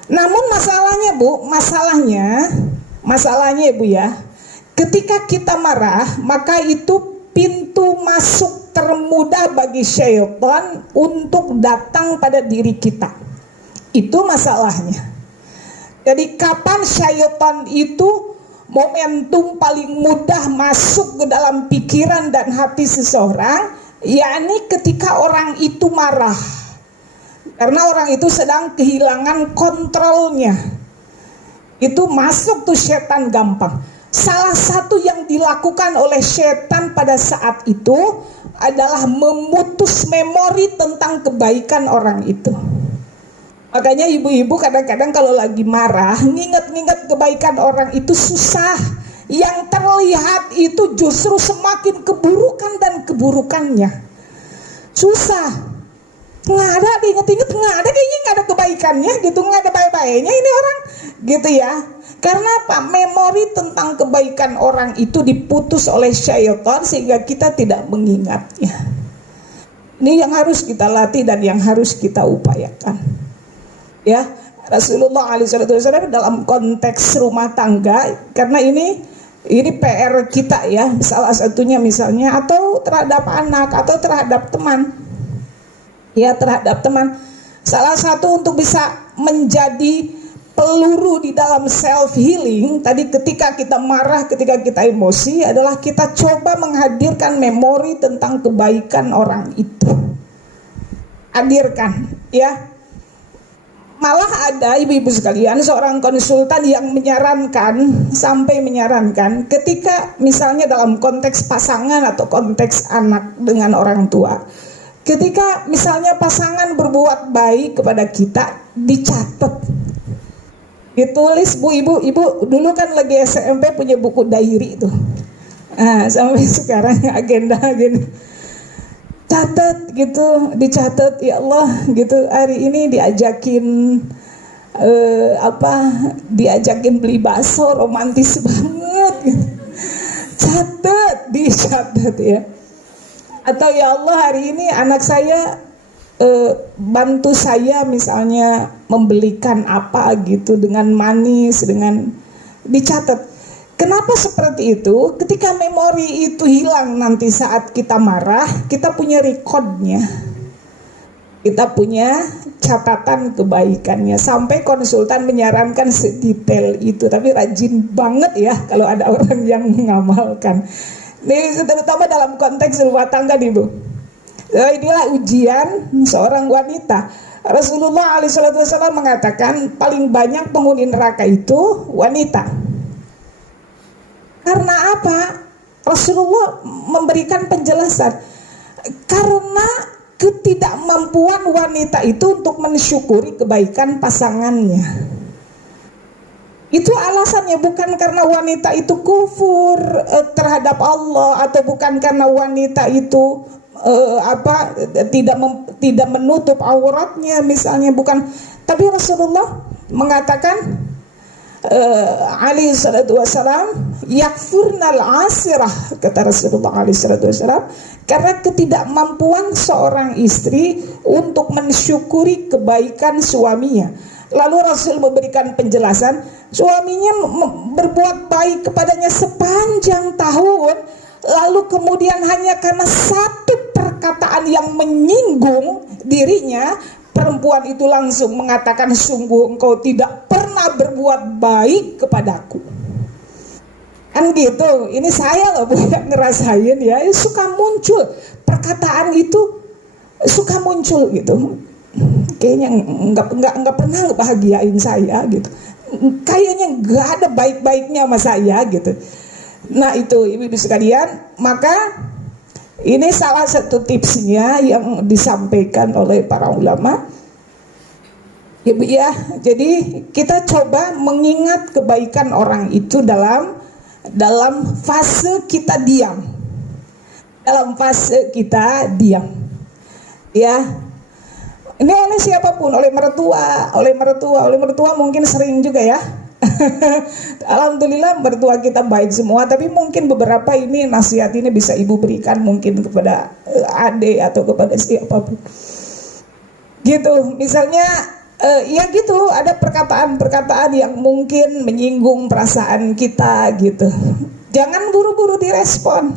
Namun masalahnya Bu, masalahnya Ibu ya, ketika kita marah, maka itu pintu masuk termudah bagi syaitan untuk datang pada diri kita. Itu masalahnya. Jadi kapan syaitan itu momentum paling mudah masuk ke dalam pikiran dan hati seseorang, yakni ketika orang itu marah. Karena orang itu sedang kehilangan kontrolnya. Itu masuk tuh setan gampang. Salah satu yang dilakukan oleh setan pada saat itu adalah memutus memori tentang kebaikan orang itu. Makanya ibu-ibu kadang-kadang kalau lagi marah, nginget-nginget kebaikan orang itu susah. Yang terlihat itu justru semakin keburukan dan keburukannya. Susah. Nggak ada diinget-inget, nggak ada kayaknya, nggak ada kebaikannya gitu, nggak ada baik-baiknya ini orang gitu ya. Karena apa? Memori tentang kebaikan orang itu diputus oleh syaitan sehingga kita tidak mengingatnya. Ini yang harus kita latih dan yang harus kita upayakan. Ya, Rasulullah SAW dalam konteks rumah tangga, karena ini PR kita ya, salah satunya misalnya, atau terhadap anak atau terhadap teman. Ya, terhadap teman. Salah satu untuk bisa menjadi peluru di dalam self healing tadi, ketika kita marah, ketika kita emosi, adalah kita coba menghadirkan memori tentang kebaikan orang itu. Hadirkan ya. Malah ada ibu-ibu sekalian seorang konsultan yang sampai menyarankan ketika misalnya dalam konteks pasangan atau konteks anak dengan orang tua, ketika misalnya pasangan berbuat baik kepada kita, dicatat, ditulis. Bu, ibu dulu kan lagi SMP punya buku diary tuh, sampai sekarang agenda catat gitu, dicatat, ya Allah gitu, hari ini diajakin diajakin beli bakso, romantis banget gitu. Dicatat ya. Atau ya Allah hari ini anak saya bantu saya misalnya membelikan apa gitu dengan manis, dengan dicatat. Kenapa seperti itu? Ketika memori itu hilang nanti saat kita marah, kita punya recordnya, kita punya catatan kebaikannya. Sampai konsultan menyarankan sedetail itu, tapi rajin banget ya kalau ada orang yang mengamalkan. Ini terutama dalam konteks rumah tangga nih Bu. Inilah ujian seorang wanita. Rasulullah SAW mengatakan paling banyak penghuni neraka itu wanita. Karena apa? Rasulullah memberikan penjelasan. Karena ketidakmampuan wanita itu untuk mensyukuri kebaikan pasangannya. Itu alasannya, bukan karena wanita itu kufur terhadap Allah, atau bukan karena wanita itu tidak menutup auratnya misalnya, bukan. Tapi Rasulullah mengatakan alaihi salatu wassalam, yakfurnal asirah, kata Rasulullah alaihi salatu wassalam, karena ketidakmampuan seorang istri untuk mensyukuri kebaikan suaminya. Lalu Rasul memberikan penjelasan, suaminya berbuat baik kepadanya sepanjang tahun, lalu kemudian hanya karena satu perkataan yang menyinggung dirinya, perempuan itu langsung mengatakan, sungguh engkau tidak pernah berbuat baik kepadaku. Kan gitu. Ini saya loh Bu yang ngerasain ya, suka muncul perkataan itu, suka muncul gitu. Kayaknya nggak pernah ngebahagiain saya gitu. Kayaknya nggak ada baik-baiknya sama saya gitu. Nah itu ibu-ibu sekalian, maka ini salah satu tipsnya yang disampaikan oleh para ulama. Ya Bu ya, jadi kita coba mengingat kebaikan orang itu dalam fase kita diam. Dalam fase kita diam. Ya, ini oleh siapapun, oleh mertua mungkin sering juga ya. Alhamdulillah mertua kita baik semua, tapi mungkin beberapa ini nasihat ini bisa ibu berikan mungkin kepada adik atau kepada siapapun. Gitu, misalnya ya gitu, ada perkataan-perkataan yang mungkin menyinggung perasaan kita gitu. Jangan buru-buru direspon.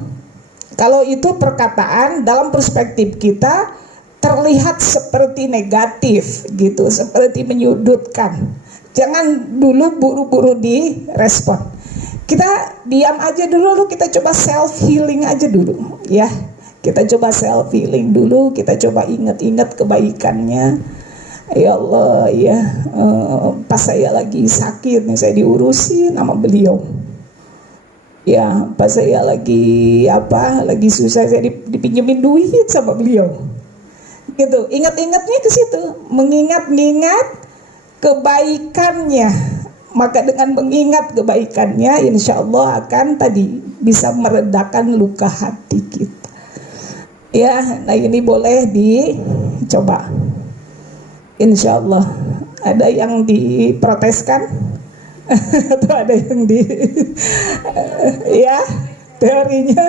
Kalau itu perkataan dalam perspektif kita terlihat seperti negatif gitu, seperti menyudutkan. Jangan dulu buru-buru direspon. Kita diam aja dulu, kita coba self healing aja dulu ya. Kita coba self healing dulu, kita coba ingat-ingat kebaikannya. Ya Allah ya, pas saya lagi sakit nih, saya diurusi sama beliau. Ya, pas saya lagi susah, saya dipinjemin duit sama beliau. Gitu, ingat-ingatnya ke situ, mengingat-ingat kebaikannya. Maka dengan mengingat kebaikannya, insya Allah akan tadi bisa meredakan luka hati kita. Ya, nah ini boleh dicoba. Insya Allah. Ada yang diproteskan atau ada yang ya teorinya.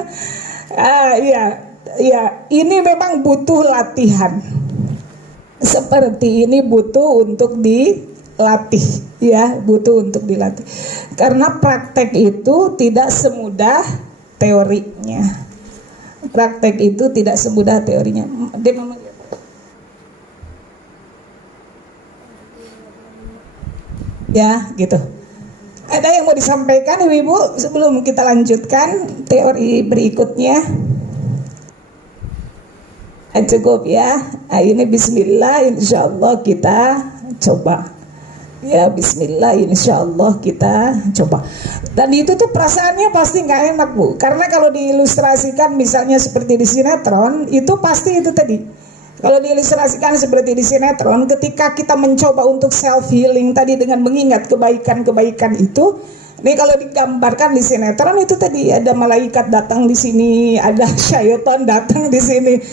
Ya, ini memang butuh latihan. Seperti ini butuh untuk dilatih, ya, butuh untuk dilatih. Karena praktek itu tidak semudah teorinya. Praktek itu tidak semudah teorinya. Ya, gitu. Ada yang mau disampaikan Ibu sebelum kita lanjutkan teori berikutnya? Cukup ya. Nah, ini bismillah, insya Allah kita coba. Ya, bismillah, insya Allah kita coba. Dan itu tuh perasaannya pasti nggak enak Bu. Karena kalau diilustrasikan misalnya seperti di sinetron, itu pasti itu tadi. Kalau diilustrasikan seperti di sinetron, ketika kita mencoba untuk self healing tadi dengan mengingat kebaikan-kebaikan itu, ini kalau digambarkan di sinetron itu tadi ada malaikat datang di sini, ada syaitan datang di sini,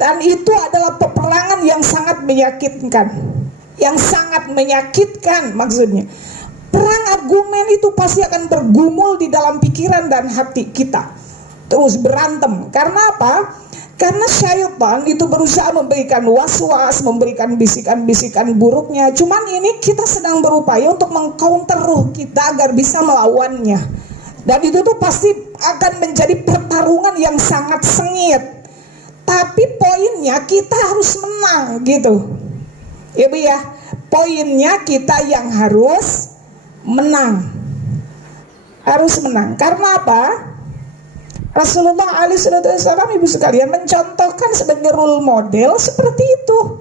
dan itu adalah peperangan yang sangat menyakitkan, maksudnya. Perang argumen itu pasti akan bergumul di dalam pikiran dan hati kita, terus berantem. Karena apa? Karena syaitan itu berusaha memberikan was-was, memberikan bisikan-bisikan buruknya. Cuman ini kita sedang berupaya untuk mengcounter ruh kita agar bisa melawannya. Dan itu tuh pasti akan menjadi pertarungan yang sangat sengit. Tapi poinnya kita harus menang gitu. Ya Bu ya, poinnya kita yang harus menang. Harus menang. Karena apa? Rasulullah SAW Ibu sekalian mencontohkan sebagai role model seperti itu.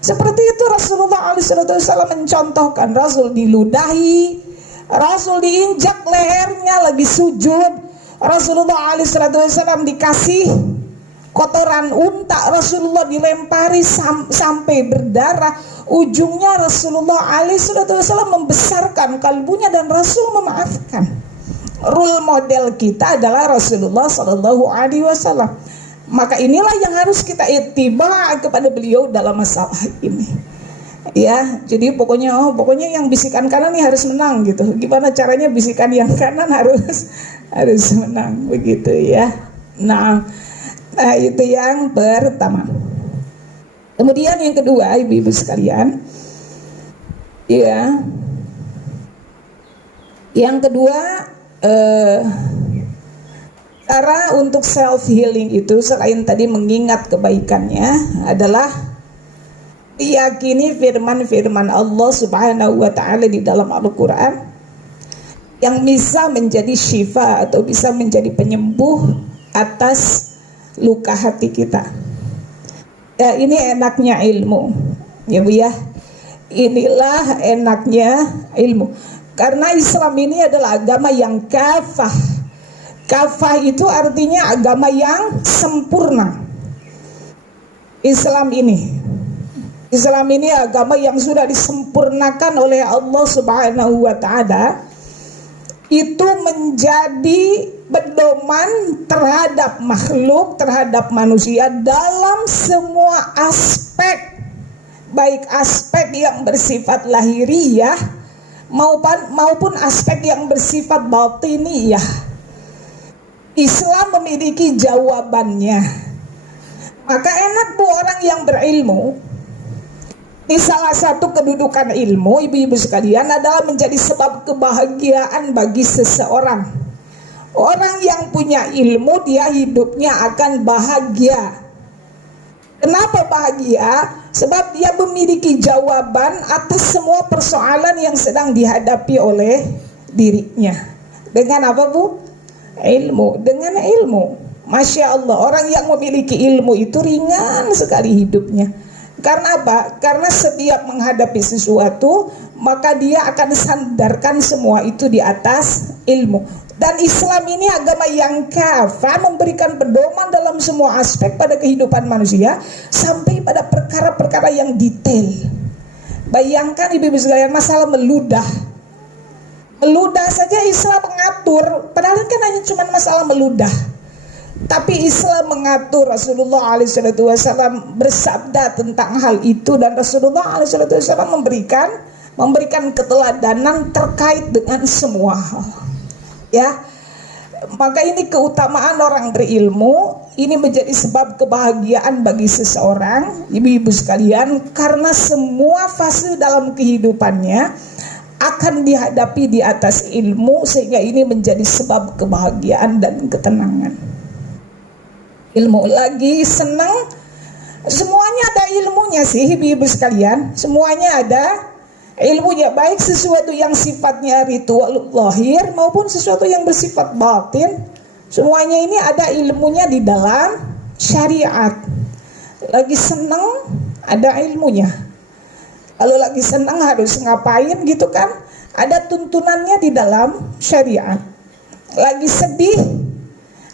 Seperti itu Rasulullah SAW mencontohkan. Rasul diludahi, Rasul diinjak lehernya lagi sujud. Rasulullah SAW dikasih kotoran unta, Rasulullah dilempari sampai berdarah. Ujungnya Rasulullah SAW membesarkan kalbunya dan Rasul memaafkan. Role model kita adalah Rasulullah SAW. Maka inilah yang harus kita ittiba kepada beliau dalam masalah ini. Ya, jadi pokoknya yang bisikan kanan ini harus menang gitu. Gimana caranya bisikan yang kanan harus menang begitu ya. Nah, itu yang pertama. Kemudian yang kedua, ibu-ibu sekalian, ya, yang kedua, cara untuk self healing itu selain tadi mengingat kebaikannya adalah diyakini firman-firman Allah Subhanahu wa taala di dalam Al-Qur'an yang bisa menjadi syifa atau bisa menjadi penyembuh atas luka hati kita. Ya, ini enaknya ilmu. Ya Bu ya. Inilah enaknya ilmu. Karena Islam ini adalah agama yang kafah. Kafah itu artinya agama yang sempurna. Islam ini agama yang sudah disempurnakan oleh Allah Subhanahu wa taala. itu menjadi pedoman terhadap makhluk, terhadap manusia dalam semua aspek, baik aspek yang bersifat lahiriah maupun aspek yang bersifat batiniyah. Islam memiliki jawabannya. Maka enak bu orang yang berilmu. Ini salah satu kedudukan ilmu, ibu-ibu sekalian, adalah menjadi sebab kebahagiaan bagi seseorang. Orang yang punya ilmu, dia hidupnya akan bahagia. Kenapa bahagia? Sebab dia memiliki jawaban atas semua persoalan yang sedang dihadapi oleh dirinya. Dengan apa bu? Ilmu. Dengan ilmu. Masya Allah, orang yang memiliki ilmu itu ringan sekali hidupnya. Karena apa? Karena setiap menghadapi sesuatu, maka dia akan sandarkan semua itu di atas ilmu. Dan Islam ini agama yang kafah, memberikan pedoman dalam semua aspek pada kehidupan manusia, sampai pada perkara-perkara yang detail. Bayangkan ibu-ibu sekalian, masalah meludah. Meludah saja Islam mengatur, padahal kan hanya cuma masalah meludah. Tapi Islam mengatur, Rasulullah SAW bersabda tentang hal itu, dan Rasulullah SAW memberikan keteladanan terkait dengan semua hal. Ya, maka ini keutamaan orang berilmu. Ini menjadi sebab kebahagiaan bagi seseorang, ibu-ibu sekalian, karena semua fase dalam kehidupannya akan dihadapi di atas ilmu, sehingga ini menjadi sebab kebahagiaan dan ketenangan. Ilmu lagi senang, semuanya ada ilmunya sih ibu-ibu sekalian, semuanya ada ilmunya, baik sesuatu yang sifatnya ritual lahir maupun sesuatu yang bersifat batin, semuanya ini ada ilmunya di dalam syariat. Lagi senang ada ilmunya, kalau lagi senang harus ngapain gitu kan, ada tuntunannya di dalam syariat. Lagi sedih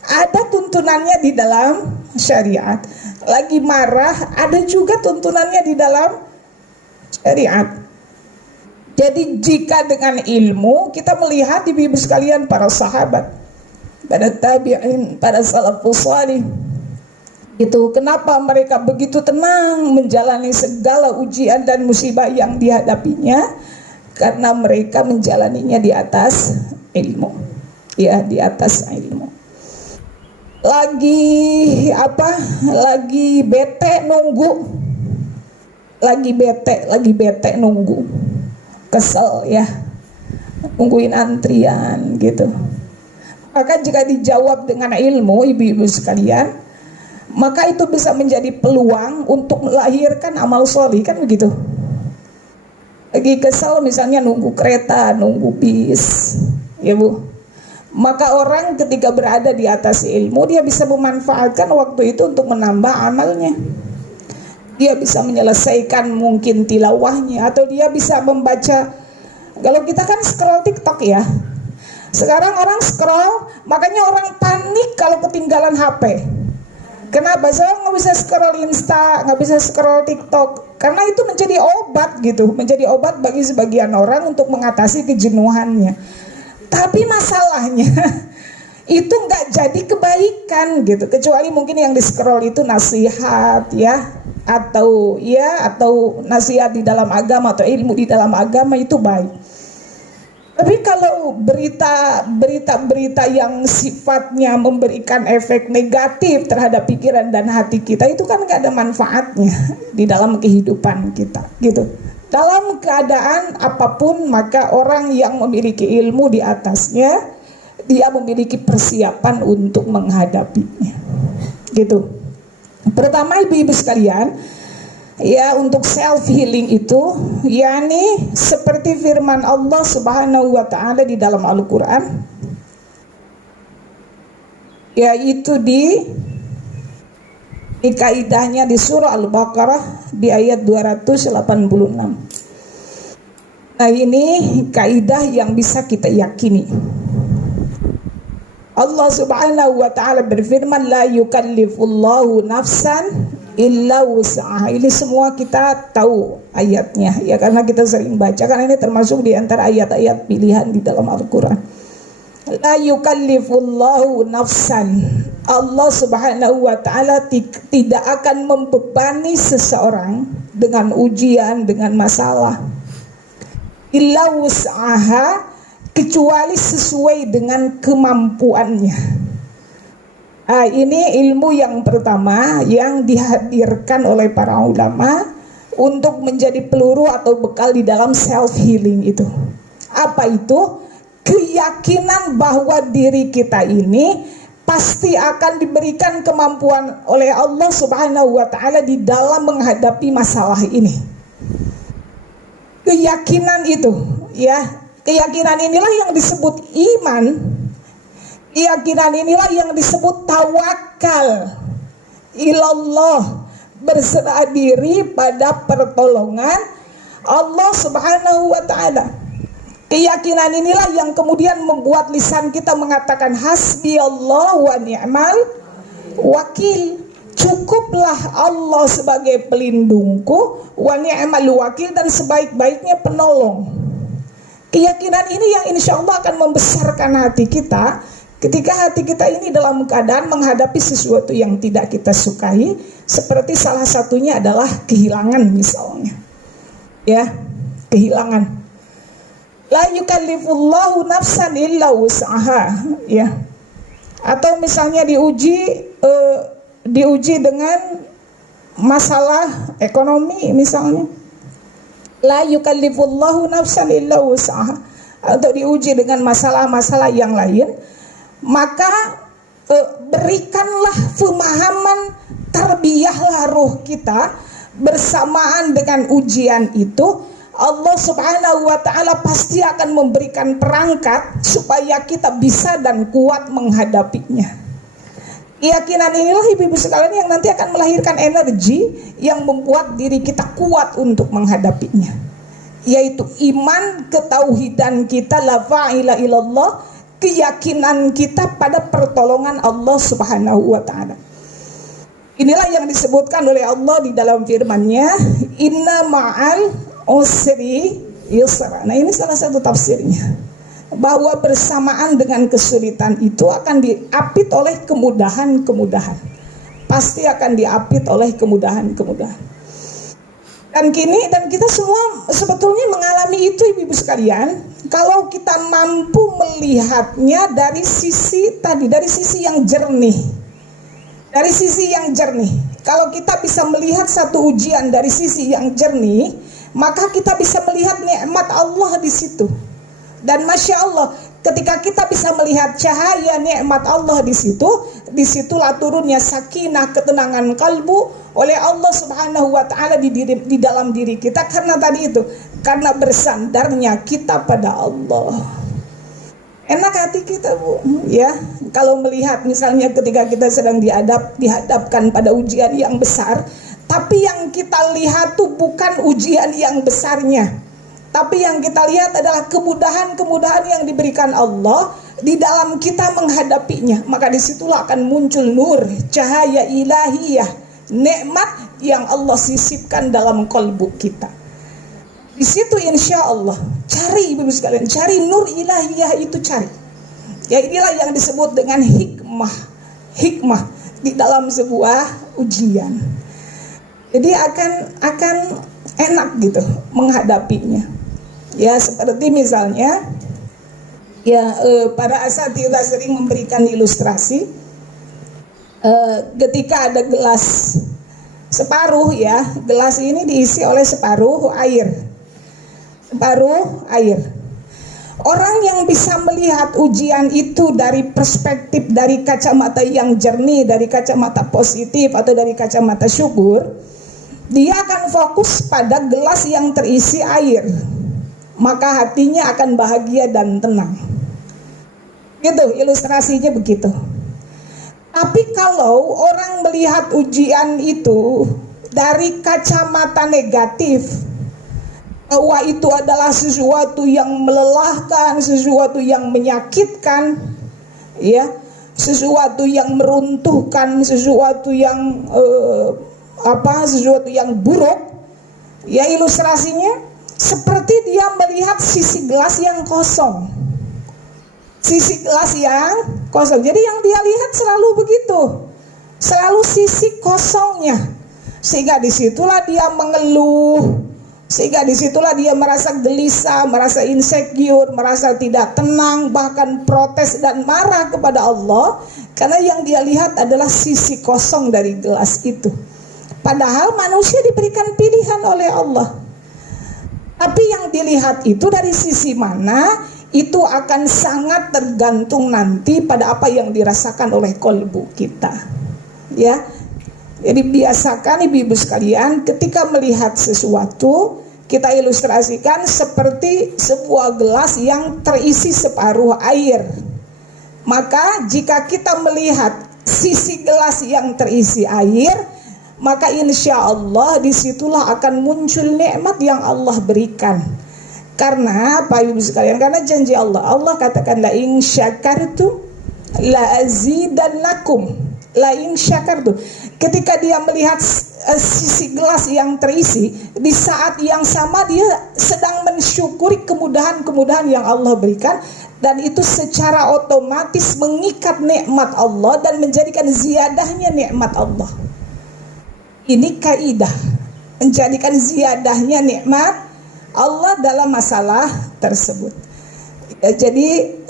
ada tuntunannya di dalam syariat. Lagi marah ada juga tuntunannya di dalam syariat. Jadi jika dengan ilmu kita melihat ibu-ibu sekalian, para sahabat, para tabi'in, para salafus salih, itu kenapa mereka begitu tenang menjalani segala ujian dan musibah yang dihadapinya? Karena mereka menjalaninya di atas ilmu. Ya, di atas ilmu. Lagi bete nunggu, lagi bete nunggu, kesel ya, nungguin antrian gitu. Maka jika dijawab dengan ilmu ibu-ibu sekalian, maka itu bisa menjadi peluang untuk melahirkan amal sholih, kan begitu. Lagi kesel misalnya nunggu kereta, nunggu bis, ya bu. Maka orang ketika berada di atas ilmu, dia bisa memanfaatkan waktu itu untuk menambah amalnya. Dia bisa menyelesaikan mungkin tilawahnya, atau dia bisa membaca. Kalau kita kan scroll TikTok ya, sekarang orang scroll, makanya orang panik kalau ketinggalan HP. Kenapa? Saya nggak bisa scroll Insta, nggak bisa scroll TikTok, karena itu menjadi obat gitu, menjadi obat bagi sebagian orang untuk mengatasi kejenuhannya. Tapi masalahnya itu nggak jadi kebaikan gitu, kecuali mungkin yang di scroll itu nasihat ya, atau nasihat di dalam agama atau ilmu di dalam agama, itu baik. Tapi kalau berita yang sifatnya memberikan efek negatif terhadap pikiran dan hati kita, itu kan nggak ada manfaatnya di dalam kehidupan kita gitu. Dalam keadaan apapun, maka orang yang memiliki ilmu di atasnya, dia memiliki persiapan untuk menghadapinya. Gitu. Pertama ibu-ibu sekalian, ya, untuk self healing itu, yakni seperti firman Allah Subhanahu wa taala di dalam Al-Qur'an, yaitu di kaidahnya di surah Al-Baqarah di ayat 286. Nah, ini kaidah yang bisa kita yakini. Allah Subhanahu wa taala berfirman, la yukallifullahu nafsan illa wus'aha. Ini semua kita tahu ayatnya ya, karena kita sering baca, karena ini termasuk di antara ayat-ayat pilihan di dalam Al-Qur'an. La yukallifullahu nafsan. Allah Subhanahu wa ta'ala tidak akan membebani seseorang dengan ujian, dengan masalah, illa wus'aha, kecuali sesuai dengan kemampuannya. Ini ilmu yang pertama yang dihadirkan oleh para ulama untuk menjadi peluru atau bekal di dalam self healing itu. Apa itu? Keyakinan bahwa diri kita ini pasti akan diberikan kemampuan oleh Allah Subhanahu wa ta'ala di dalam menghadapi masalah ini. Keyakinan itu, ya, keyakinan inilah yang disebut iman. Keyakinan inilah yang disebut tawakal ilallah, berserah diri pada pertolongan Allah Subhanahu wa ta'ala. Keyakinan inilah yang kemudian membuat lisan kita mengatakan hasbi Allah wa ni'mal wakil. Cukuplah Allah sebagai pelindungku, wa ni'mal wakil, dan sebaik-baiknya penolong. Keyakinan ini yang insya Allah akan membesarkan hati kita ketika hati kita ini dalam keadaan menghadapi sesuatu yang tidak kita sukai, seperti salah satunya adalah kehilangan misalnya. Ya, kehilangan. La yukallifullahu nafsan illa wus'aha, ya. Atau misalnya diuji dengan masalah ekonomi misalnya. La yukallifullahu nafsan illa wus'aha. Atau diuji dengan masalah-masalah yang lain, maka berikanlah pemahaman, tarbiyahlah ruh kita bersamaan dengan ujian itu. Allah Subhanahu wa ta'ala pasti akan memberikan perangkat supaya kita bisa dan kuat menghadapinya. Keyakinan inilah ibu-ibu sekalian yang nanti akan melahirkan energi yang membuat diri kita kuat untuk menghadapinya, yaitu iman, ketauhidan kita, la fa'ila ilallah, keyakinan kita pada pertolongan Allah Subhanahu wa ta'ala. Inilah yang disebutkan oleh Allah di dalam firman-Nya, inna ma'al usri yusra. Nah, ini salah satu tafsirnya, bahwa bersamaan dengan kesulitan itu akan diapit oleh kemudahan-kemudahan. Pasti akan diapit oleh kemudahan-kemudahan. Dan kita semua sebetulnya mengalami itu, ibu-ibu sekalian, kalau kita mampu melihatnya dari sisi tadi, dari sisi yang jernih. Dari sisi yang jernih. Kalau kita bisa melihat satu ujian dari sisi yang jernih, maka kita bisa melihat nikmat Allah di situ. Dan Masya Allah, ketika kita bisa melihat cahaya nikmat Allah di situ, disitulah turunnya sakinah, ketenangan kalbu oleh Allah Subhanahu wa ta'ala di dalam diri kita. Karena tadi itu, karena bersandarnya kita pada Allah. Enak hati kita, Bu, ya, kalau melihat misalnya ketika kita sedang dihadapkan pada ujian yang besar, tapi yang kita lihat tuh bukan ujian yang besarnya, tapi yang kita lihat adalah kemudahan-kemudahan yang diberikan Allah di dalam kita menghadapinya. Maka disitulah akan muncul nur, cahaya ilahiyah, nikmat yang Allah sisipkan dalam kalbu kita. Di situ insya Allah, cari ibu sekalian, cari nur ilahiyah itu, cari. Ya, inilah yang disebut dengan hikmah di dalam sebuah ujian. Jadi akan enak gitu menghadapinya. Ya, seperti misalnya, ya, para asatidzah sering memberikan ilustrasi. Ketika ada gelas separuh, ya, gelas ini diisi oleh separuh air. Orang yang bisa melihat ujian itu dari perspektif, dari kacamata yang jernih, dari kacamata positif atau dari kacamata syukur, dia akan fokus pada gelas yang terisi air. Maka hatinya akan bahagia dan tenang. Gitu, ilustrasinya begitu. Tapi kalau orang melihat ujian itu dari kacamata negatif, bahwa itu adalah sesuatu yang melelahkan, sesuatu yang menyakitkan, ya, sesuatu yang meruntuhkan, sesuatu yang sesuatu yang buruk, ya, ilustrasinya seperti dia melihat sisi gelas yang kosong, sisi gelas yang kosong. Jadi yang dia lihat selalu begitu, selalu sisi kosongnya, sehingga disitulah dia mengeluh, sehingga disitulah dia merasa gelisah, merasa insecure, merasa tidak tenang, bahkan protes dan marah kepada Allah, karena yang dia lihat adalah sisi kosong dari gelas itu. Padahal manusia diberikan pilihan oleh Allah, tapi yang dilihat itu dari sisi mana, itu akan sangat tergantung nanti pada apa yang dirasakan oleh kolbu kita, ya. Jadi biasakan ibu-ibu sekalian, ketika melihat sesuatu, kita ilustrasikan seperti sebuah gelas yang terisi separuh air. Maka jika kita melihat sisi gelas yang terisi air, maka insya Allah disitulah akan muncul nikmat yang Allah berikan. Karena apa ibu sekalian? Karena janji Allah, Allah katakan la in syakartum la azidannakum, la in syakartum. Ketika dia melihat sisi gelas yang terisi, di saat yang sama dia sedang mensyukuri kemudahan-kemudahan yang Allah berikan, dan itu secara otomatis mengikat nikmat Allah dan menjadikan ziyadahnya nikmat Allah. Ini kaidah, menjadikan ziyadahnya nikmat Allah dalam masalah tersebut. Jadi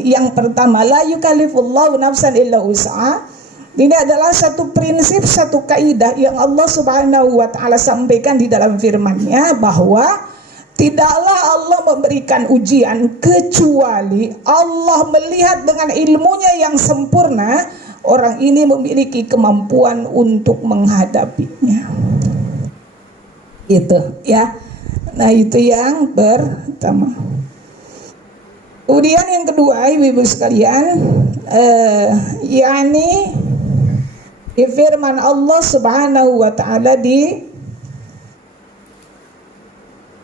yang pertama, la yukallifullahu nafsan illa wus'aha. Ini adalah satu prinsip, satu kaidah yang Allah Subhanahu wa taala sampaikan di dalam firman-Nya, bahwa tidaklah Allah memberikan ujian kecuali Allah melihat dengan ilmunya yang sempurna orang ini memiliki kemampuan untuk menghadapinya. Gitu ya. Nah, itu yang pertama. Kemudian yang kedua, ibu-ibu sekalian, yakni di firman Allah Subhanahu wa taala di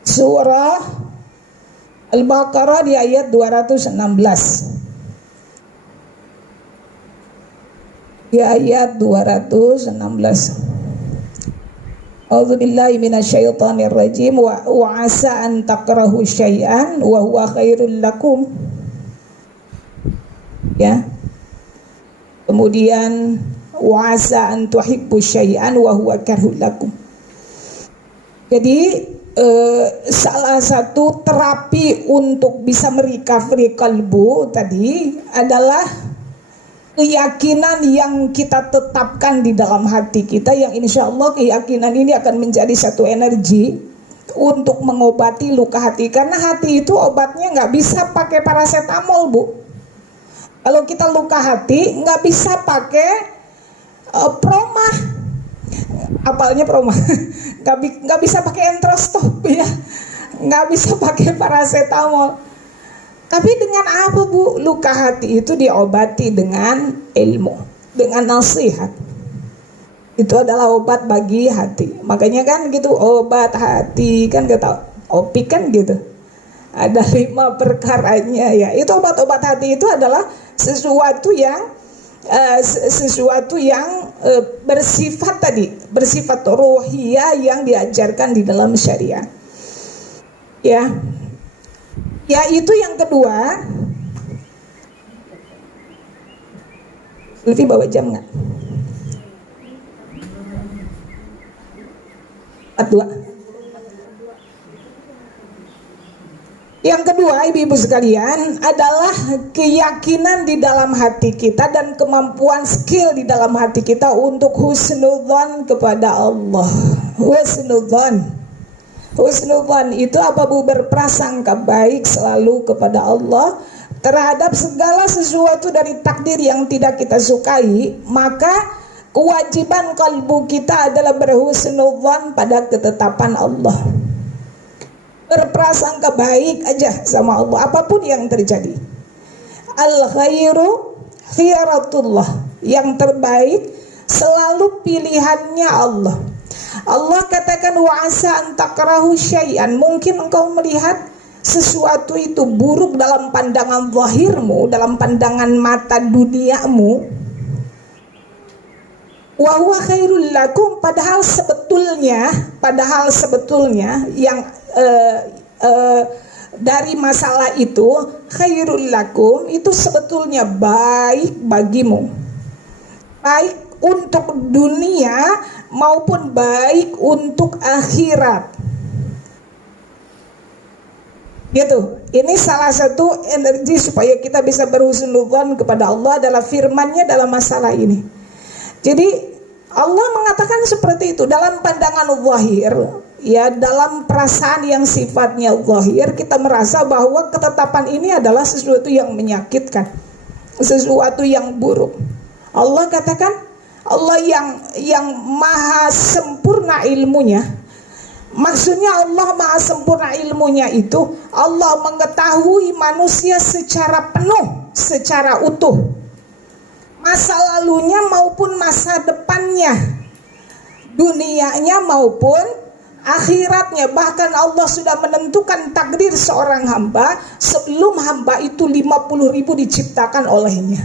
surah Al-Baqarah di ayat 216. Di ayat 216. A'udzubillahi minasyaitonir rajim wa asa an takrahu syai'an wa huwa khairul lakum. Ya. Kemudian wa asa an tuhibbu syai'an wa huwa karhul lakum. Jadi salah satu terapi untuk bisa merecovery kalbu tadi adalah keyakinan yang kita tetapkan di dalam hati kita, yang insya Allah keyakinan ini akan menjadi satu energi untuk mengobati luka hati. Karena hati itu obatnya nggak bisa pakai paracetamol, Bu. Kalau kita luka hati nggak bisa pakai proma, apalnya proma, nggak bisa pakai entrostop ya, nggak bisa pakai paracetamol. Tapi dengan apa, Bu? Luka hati itu diobati dengan ilmu, dengan nasihat. Itu adalah obat bagi hati. Makanya kan gitu, obat hati kan kata Opik kan gitu. Ada 5 perkaranya ya. Itu obat-obat hati itu adalah sesuatu yang bersifat tadi, bersifat ruhiyah yang diajarkan di dalam syariat. Ya. Ya, itu yang kedua. Lebih bawa jam nggak? 42. Yang kedua, ibu-ibu sekalian, adalah keyakinan di dalam hati kita dan kemampuan skill di dalam hati kita untuk husnudzon kepada Allah. Husnudzon itu apa, Bu? Berprasangka baik selalu kepada Allah terhadap segala sesuatu dari takdir yang tidak kita sukai. Maka kewajiban kalbu kita adalah berhusnudzon pada ketetapan Allah. Berprasangka baik aja sama Allah apapun yang terjadi. Al-khairu khiyaratullah, yang terbaik selalu pilihannya Allah. Allah katakan wa asa an takrahu syai'an, mungkin engkau melihat sesuatu itu buruk dalam pandangan zahirmu, dalam pandangan mata duniamu. Wa huwa khairul lakum, padahal sebetulnya yang dari masalah itu, khairul lakum, itu sebetulnya baik bagimu, baik untuk dunia maupun baik untuk akhirat. Gitu. Ini salah satu energi supaya kita bisa berhusnudzon kepada Allah adalah firman-Nya dalam masalah ini. Jadi Allah mengatakan seperti itu dalam pandangan zahir, ya, dalam perasaan yang sifatnya zahir, kita merasa bahwa ketetapan ini adalah sesuatu yang menyakitkan, sesuatu yang buruk. Allah katakan, Allah yang maha sempurna ilmunya. Maksudnya Allah maha sempurna ilmunya itu Allah mengetahui manusia secara penuh, secara utuh, masa lalunya maupun masa depannya, dunianya maupun akhiratnya. Bahkan Allah sudah menentukan takdir seorang hamba sebelum hamba itu 50.000 diciptakan olehnya.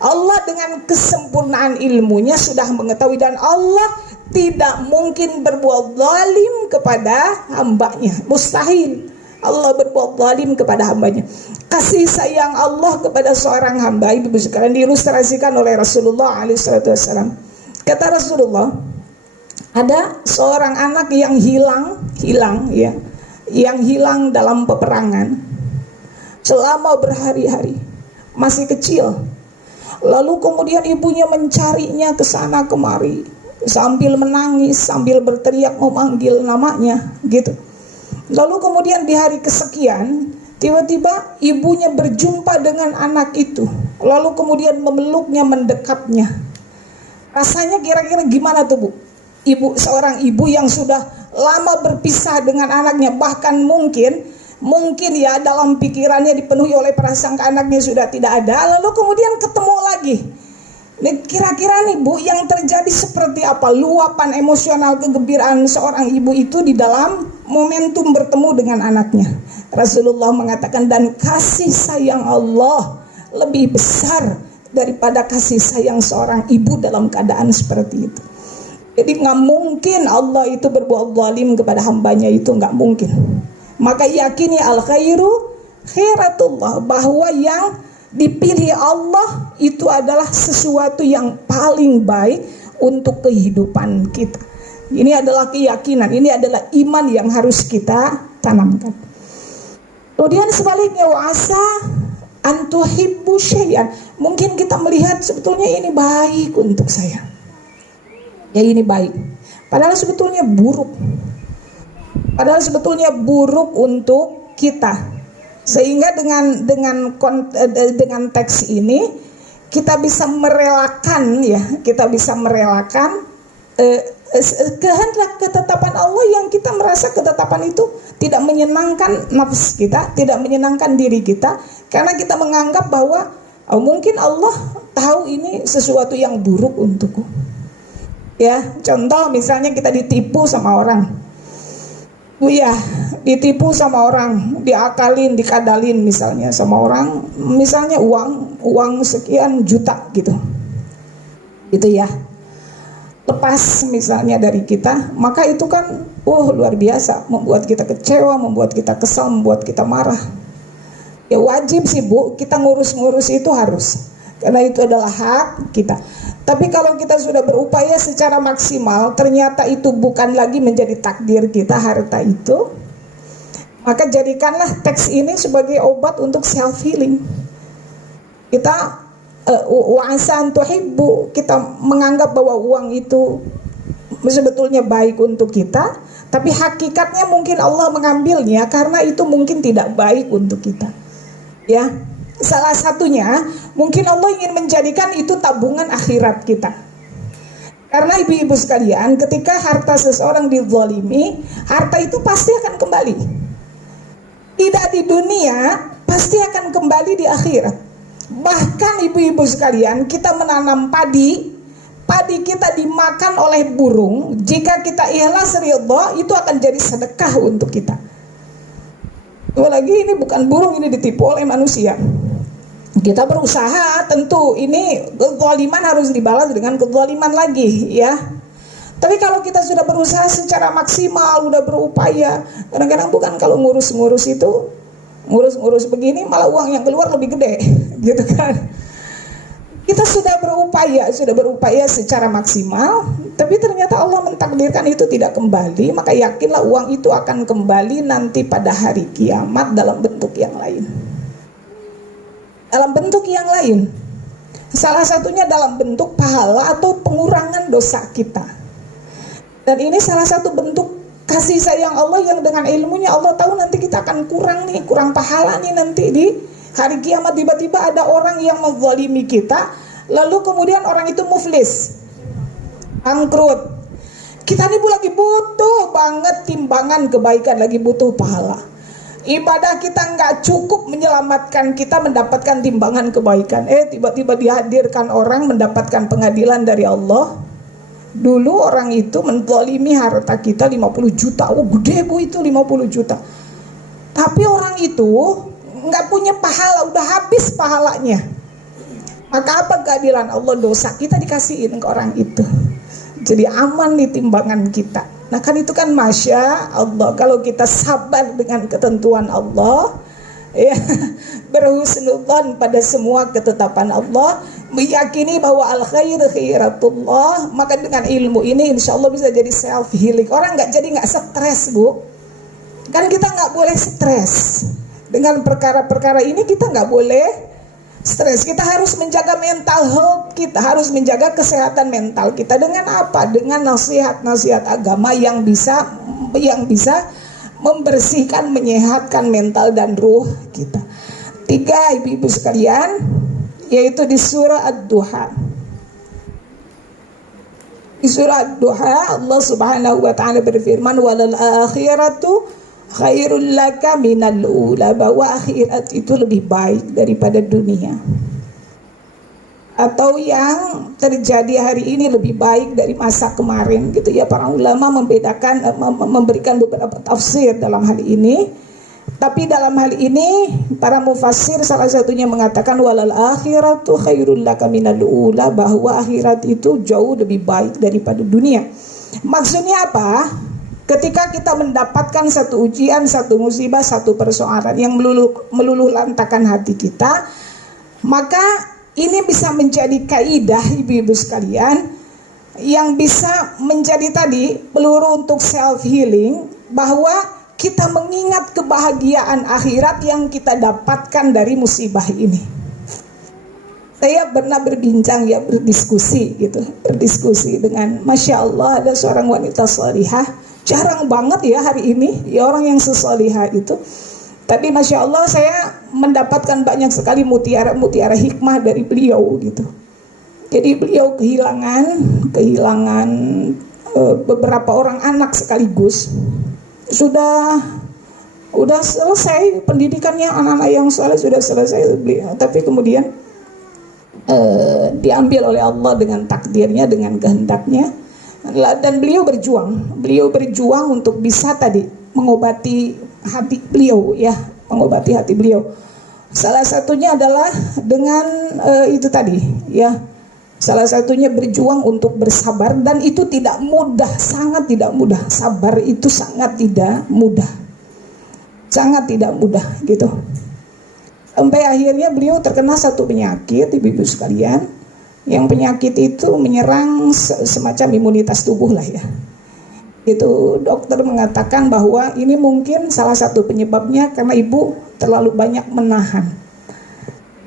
Allah dengan kesempurnaan ilmunya sudah mengetahui, dan Allah tidak mungkin berbuat zalim kepada hambanya. Mustahil Allah berbuat zalim kepada hambanya. Kasih sayang Allah kepada seorang hamba, ibu sekalian, diilustrasikan oleh Rasulullah SAW. Kata Rasulullah, ada seorang anak yang hilang ya, yang hilang dalam peperangan selama berhari-hari, masih kecil. Lalu kemudian ibunya mencarinya ke sana kemari sambil menangis, sambil berteriak memanggil namanya, gitu. Lalu kemudian di hari kesekian, tiba-tiba ibunya berjumpa dengan anak itu. Lalu kemudian memeluknya, mendekapnya. Rasanya kira-kira gimana tuh, Bu? Seorang ibu yang sudah lama berpisah dengan anaknya, bahkan mungkin ya dalam pikirannya dipenuhi oleh prasangka anaknya sudah tidak ada, lalu kemudian ketemu lagi. Kira-kira nih, Bu, yang terjadi seperti apa luapan emosional kegembiraan seorang ibu itu di dalam momentum bertemu dengan anaknya? Rasulullah mengatakan, dan kasih sayang Allah lebih besar daripada kasih sayang seorang ibu dalam keadaan seperti itu. Jadi nggak mungkin Allah itu berbuat zalim kepada hambanya, itu nggak mungkin. Maka yakini al khairu khairatullah, bahwa yang dipilih Allah itu adalah sesuatu yang paling baik untuk kehidupan kita. Ini adalah keyakinan, ini adalah iman yang harus kita tanamkan. Kemudian sebaliknya, wa'asa antuhibbu syai'an, mungkin kita melihat sebetulnya ini baik untuk saya, ya ini baik, padahal sebetulnya buruk. Padahal sebetulnya buruk untuk kita. Sehingga dengan teks ini kita bisa merelakan, ya, kita bisa merelakan kehendak ketetapan Allah yang kita merasa ketetapan itu tidak menyenangkan nafs kita, tidak menyenangkan diri kita, karena kita menganggap bahwa mungkin Allah tahu ini sesuatu yang buruk untukku. Ya, contoh misalnya kita ditipu sama orang. Ya, ditipu sama orang, diakalin, dikadalin misalnya sama orang, misalnya uang sekian juta gitu ya, lepas misalnya dari kita, maka itu kan luar biasa, membuat kita kecewa, membuat kita kesal, membuat kita marah. Ya wajib sih, Bu, kita ngurus itu harus, karena itu adalah hak kita. Tapi kalau kita sudah berupaya secara maksimal, ternyata itu bukan lagi menjadi takdir kita, harta itu, maka jadikanlah teks ini sebagai obat untuk self healing. Kita wa'asan tuhibbu, kita menganggap bahwa uang itu sebetulnya baik untuk kita, tapi hakikatnya mungkin Allah mengambilnya karena itu mungkin tidak baik untuk kita. Ya. Salah satunya mungkin Allah ingin menjadikan itu tabungan akhirat kita. Karena ibu-ibu sekalian, ketika harta seseorang dizalimi, harta itu pasti akan kembali. Tidak di dunia, pasti akan kembali di akhirat. Bahkan ibu-ibu sekalian, kita menanam padi kita dimakan oleh burung, jika kita ikhlas ridha, itu akan jadi sedekah untuk kita. Lagi ini bukan burung, ini ditipu oleh manusia. Kita berusaha, tentu ini kezaliman harus dibalas dengan kezaliman lagi, ya. Tapi kalau kita sudah berusaha secara maksimal, sudah berupaya, kadang-kadang bukan kalau ngurus-ngurus itu ngurus-ngurus begini malah uang yang keluar lebih gede gitu kan. Kita sudah berupaya secara maksimal, tapi ternyata Allah mentakdirkan itu tidak kembali. Maka yakinlah uang itu akan kembali nanti pada hari kiamat dalam bentuk yang lain. Dalam bentuk yang lain. Salah satunya dalam bentuk pahala atau pengurangan dosa kita. Dan ini salah satu bentuk kasih sayang Allah yang dengan ilmunya Allah tahu nanti kita akan kurang pahala nih nanti di hari kiamat. Tiba-tiba ada orang yang menzalimi kita, lalu kemudian orang itu muflis, bangkrut. Kita nih lagi butuh banget timbangan kebaikan, lagi butuh pahala. Ibadah kita nggak cukup menyelamatkan kita mendapatkan timbangan kebaikan. Tiba-tiba dihadirkan orang mendapatkan pengadilan dari Allah. Dulu orang itu menzalimi harta kita 50 juta. Oh gede bu itu 50 juta. Tapi orang itu nggak punya pahala, udah habis pahalanya. Maka apa keadilan Allah? Dosa kita dikasihin ke orang itu. Jadi aman nih timbangan kita. Nah kan itu kan Masya Allah. Kalau kita sabar dengan ketentuan Allah, ya, berhusnudzon pada semua ketetapan Allah, meyakini bahwa al-khair khairatullah, maka dengan ilmu ini insya Allah bisa jadi self healing. Orang nggak stres bu. Kan kita nggak boleh stres. Dengan perkara-perkara ini kita nggak boleh stres. Kita harus menjaga mental health kita, harus menjaga kesehatan mental kita. Dengan apa? Dengan nasihat-nasihat agama yang bisa membersihkan, menyehatkan mental dan ruh kita. 3 ibu-ibu sekalian, yaitu di surah Ad-Duha. Di surah Ad-Duha Allah Subhanahu wa taala berfirman, walal akhiratu khairul laka minal ula, bahwa akhirat itu lebih baik daripada dunia. Atau yang terjadi hari ini lebih baik dari masa kemarin gitu ya. Para ulama memberikan beberapa tafsir dalam hal ini. Tapi dalam hal ini para mufassir salah satunya mengatakan walal akhiratu khairul laka minal ula, bahwa akhirat itu jauh lebih baik daripada dunia. Maksudnya apa? Ketika kita mendapatkan satu ujian, satu musibah, satu persoalan yang meluluh lantakan hati kita, maka ini bisa menjadi kaidah ibu-ibu sekalian yang bisa menjadi tadi peluru untuk self healing, bahwa kita mengingat kebahagiaan akhirat yang kita dapatkan dari musibah ini. Saya pernah berdiskusi dengan Masya Allah ada seorang wanita salihah. Jarang banget ya hari ini ya orang yang sesolihah itu. Tapi Masya Allah saya mendapatkan banyak sekali mutiara-mutiara hikmah dari beliau gitu. Jadi beliau kehilangan beberapa orang anak sekaligus. Sudah selesai pendidikannya, anak-anak yang soleh sudah selesai beliau. Tapi kemudian diambil oleh Allah dengan takdirnya, dengan kehendaknya. Dan beliau berjuang untuk bisa tadi mengobati hati beliau ya, mengobati hati beliau. Salah satunya adalah dengan itu tadi ya. Salah satunya berjuang untuk bersabar, dan itu tidak mudah, sangat tidak mudah. Sabar itu sangat tidak mudah. Sangat tidak mudah gitu. Sampai akhirnya beliau terkena satu penyakit ibu-ibu sekalian. Yang penyakit itu menyerang semacam imunitas tubuh lah ya. Itu dokter mengatakan bahwa ini mungkin salah satu penyebabnya karena ibu terlalu banyak menahan.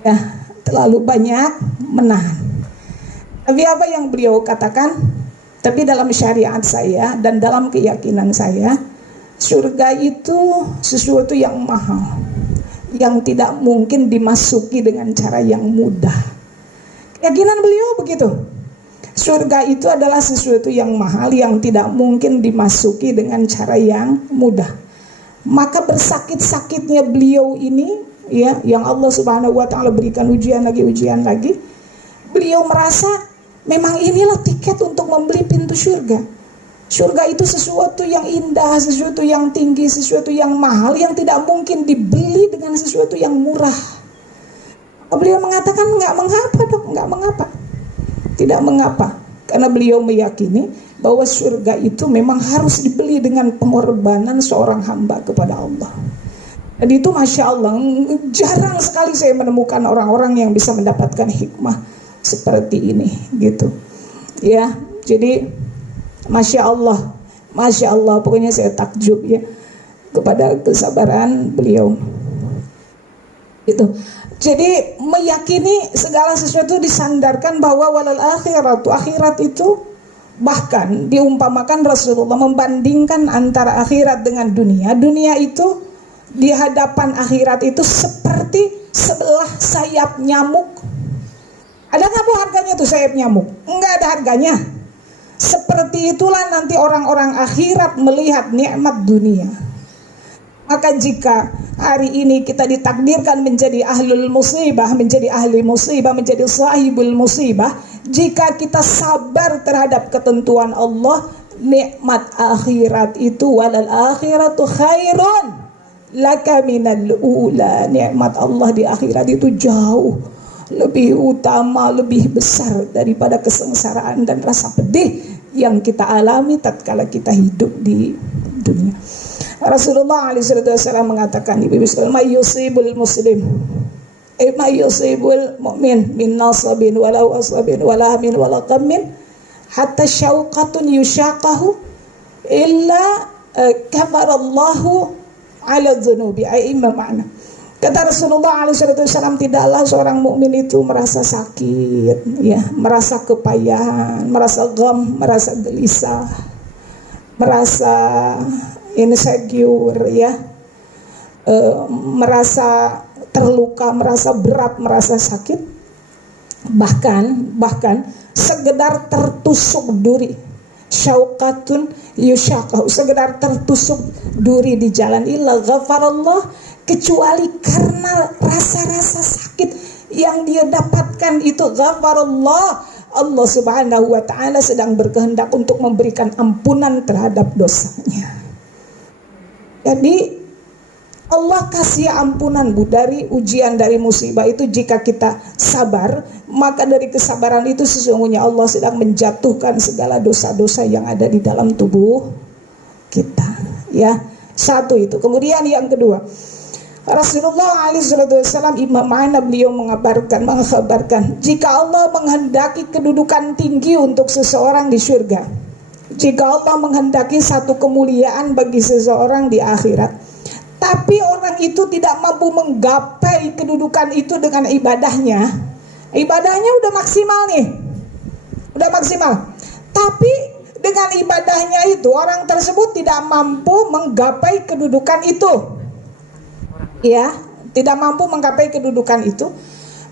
Ya, terlalu banyak menahan. Tapi apa yang beliau katakan? Tapi dalam syariat saya dan dalam keyakinan saya, surga itu sesuatu yang mahal, yang tidak mungkin dimasuki dengan cara yang mudah. Keyakinan beliau begitu. Surga itu adalah sesuatu yang mahal yang tidak mungkin dimasuki dengan cara yang mudah. Maka bersakit-sakitnya beliau ini ya, yang Allah Subhanahu wa taala berikan ujian lagi, beliau merasa memang inilah tiket untuk membeli pintu surga. Surga itu sesuatu yang indah, sesuatu yang tinggi, sesuatu yang mahal yang tidak mungkin dibeli dengan sesuatu yang murah. Beliau mengatakan nggak mengapa dok, nggak mengapa, tidak mengapa, karena beliau meyakini bahwa surga itu memang harus dibeli dengan pengorbanan seorang hamba kepada Allah. Dan itu Masya Allah, jarang sekali saya menemukan orang-orang yang bisa mendapatkan hikmah seperti ini gitu. Ya, jadi Masya Allah, pokoknya saya takjub ya kepada kesabaran beliau. Gitu. Jadi meyakini segala sesuatu disandarkan bahwa walal akhiratu, akhirat itu bahkan diumpamakan Rasulullah membandingkan antara akhirat dengan dunia. Dunia itu di hadapan akhirat itu seperti sebelah sayap nyamuk. Ada nggak bu harganya tuh sayap nyamuk? Enggak ada harganya. Seperti itulah nanti orang-orang akhirat melihat nikmat dunia. Maka jika hari ini kita ditakdirkan menjadi ahlul musibah, menjadi ahli musibah, menjadi sahibul musibah, jika kita sabar terhadap ketentuan Allah, nikmat akhirat itu walal akhiratu khairun laka minal ula. Nikmat Allah di akhirat itu jauh lebih utama, lebih besar daripada kesengsaraan dan rasa pedih yang kita alami tatkala kita hidup di dunia. Rasulullah SAW mengatakan, mayyusibul muslim mayyusibul mu'min min nasabin wala wasabin wala min wala qamin hatta syauqatun yushaqahu illa kafarallahu ala dhunubi. Aimma ma'na. Kata Rasulullah SAW, tidaklah seorang mukmin itu merasa sakit, ya, merasa kepayahan, merasa gham, merasa gelisah, merasa insecure, ya, merasa terluka, merasa berat, merasa sakit, bahkan sekedar tertusuk duri, syauqatun yushaqahu, sekedar tertusuk duri di jalan, illa ghafarallah, kecuali karena rasa-rasa sakit yang dia dapatkan itu ghafarallah, Allah Subhanahu wa ta'ala sedang berkehendak untuk memberikan ampunan terhadap dosanya. Jadi Allah kasih ampunan bu dari ujian, dari musibah itu jika kita sabar. Maka dari kesabaran itu sesungguhnya Allah sedang menjatuhkan segala dosa-dosa yang ada di dalam tubuh kita. Ya, satu itu. Kemudian yang kedua, Rasulullah SAW Imam Ma'ana beliau mengkhabarkan jika Allah menghendaki kedudukan tinggi untuk seseorang di surga, jika Allah menghendaki satu kemuliaan bagi seseorang di akhirat, tapi orang itu tidak mampu menggapai kedudukan itu dengan ibadahnya. Ibadahnya udah maksimal nih, udah maksimal, tapi dengan ibadahnya itu orang tersebut tidak mampu menggapai kedudukan itu, ya, tidak mampu menggapai kedudukan itu,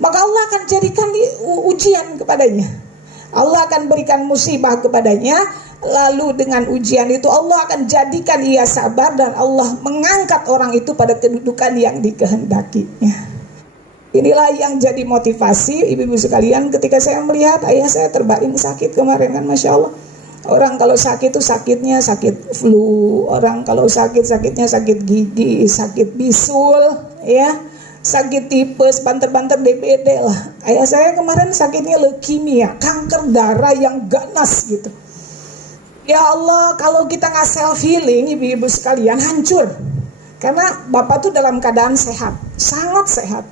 maka Allah akan jadikan ujian kepadanya. Allah akan berikan musibah kepadanya. Lalu dengan ujian itu Allah akan jadikan ia sabar dan Allah mengangkat orang itu pada kedudukan yang dikehendakinya. Inilah yang jadi motivasi ibu-ibu sekalian ketika saya melihat ayah saya terbaring sakit kemarin kan, Masya Allah. Orang kalau sakit itu sakitnya sakit flu, orang kalau sakitnya sakit gigi, sakit bisul, ya, sakit tipes, banter-banter DBD lah. Ayah saya kemarin sakitnya leukemia, kanker darah yang ganas gitu. Ya Allah, kalau kita nggak self healing, ibu-ibu sekalian, hancur. Karena bapak tuh dalam keadaan sehat, sangat sehat.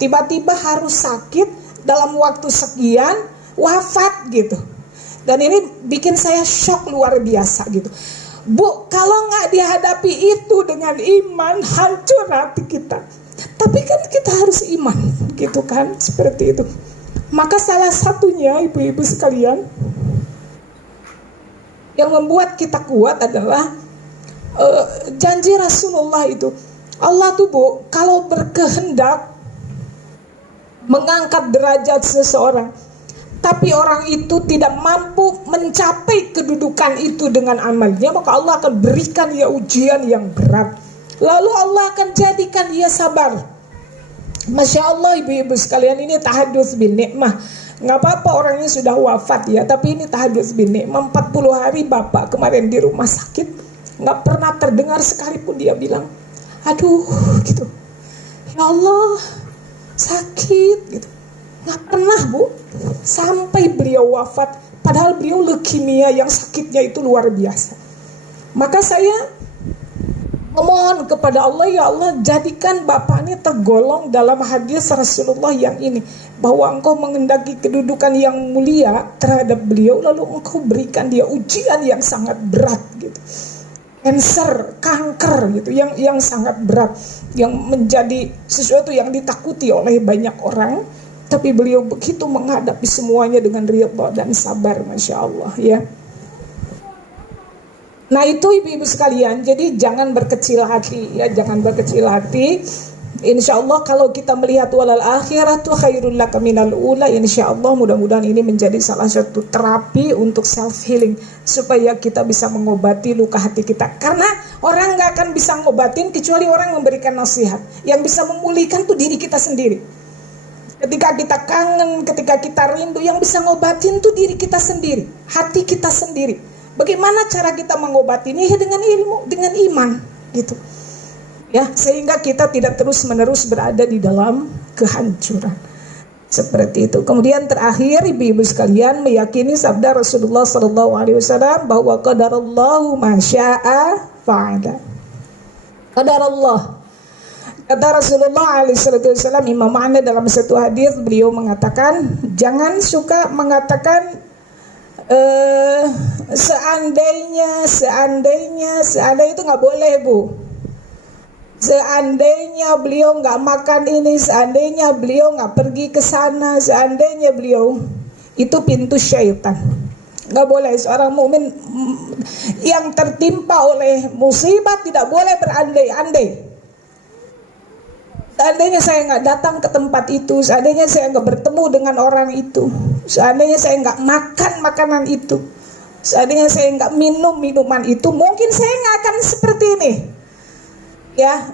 Tiba-tiba harus sakit dalam waktu sekian, wafat gitu. Dan ini bikin saya shock luar biasa gitu. Bu, kalau nggak dihadapi itu dengan iman, hancur hati kita. Tapi kan kita harus iman, gitu kan, seperti itu. Maka salah satunya ibu-ibu sekalian, yang membuat kita kuat adalah janji Rasulullah itu. Allah tuh bu, kalau berkehendak mengangkat derajat seseorang, tapi orang itu tidak mampu mencapai kedudukan itu dengan amalnya, maka Allah akan berikan ia ujian yang berat. Lalu Allah akan jadikan ia sabar. Masya Allah ibu-ibu sekalian, ini tahadduts bin nikmah. Nggak apa-apa orangnya sudah wafat ya, tapi ini tahadduts bin nikmah. 40 hari bapak kemarin di rumah sakit, nggak pernah terdengar sekalipun dia bilang, aduh gitu, ya Allah sakit gitu. Nggak pernah bu, sampai beliau wafat. Padahal beliau leukemia yang sakitnya itu luar biasa. Maka saya Memohon kepada Allah, ya Allah jadikan Bapak ini tergolong dalam hadis Rasulullah yang ini, bahwa Engkau mengendaki kedudukan yang mulia terhadap beliau, lalu Engkau berikan dia ujian yang sangat berat gitu, kanker gitu, yang sangat berat, yang menjadi sesuatu yang ditakuti oleh banyak orang, tapi beliau begitu menghadapi semuanya dengan ridha dan sabar, masya Allah ya. Nah itu ibu-ibu sekalian, jadi jangan berkecil hati ya, jangan berkecil hati. Insya Allah kalau kita melihat walal akhiratu khairul laka minal ula, insya Allah mudah-mudahan ini menjadi salah satu terapi untuk self healing, supaya kita bisa mengobati luka hati kita. Karena orang gak akan bisa ngobatin kecuali orang memberikan nasihat. Yang bisa memulihkan tuh diri kita sendiri. Ketika kita kangen, ketika kita rindu, yang bisa ngobatin tuh diri kita sendiri, hati kita sendiri. Bagaimana cara kita mengobatinya? Ya dengan ilmu, dengan iman gitu. Ya, sehingga kita tidak terus-menerus berada di dalam kehancuran. Seperti itu. Kemudian terakhir ibu-ibu sekalian, meyakini sabda Rasulullah SAW bahwa qadarallahu ma syaa fa'ala. Qadarallah. Kata Rasulullah SAW, Imam Ahmad dalam satu hadis beliau mengatakan, jangan suka mengatakan seandainya itu nggak boleh bu. Seandainya beliau nggak makan ini, seandainya beliau nggak pergi ke sana, seandainya beliau, itu pintu syaitan. Nggak boleh seorang mukmin yang tertimpa oleh musibah tidak boleh berandai-andai. Seandainya saya nggak datang ke tempat itu, seandainya saya nggak bertemu dengan orang itu, seandainya saya nggak makan makanan itu, seandainya saya nggak minum minuman itu, mungkin saya nggak akan seperti ini. Ya,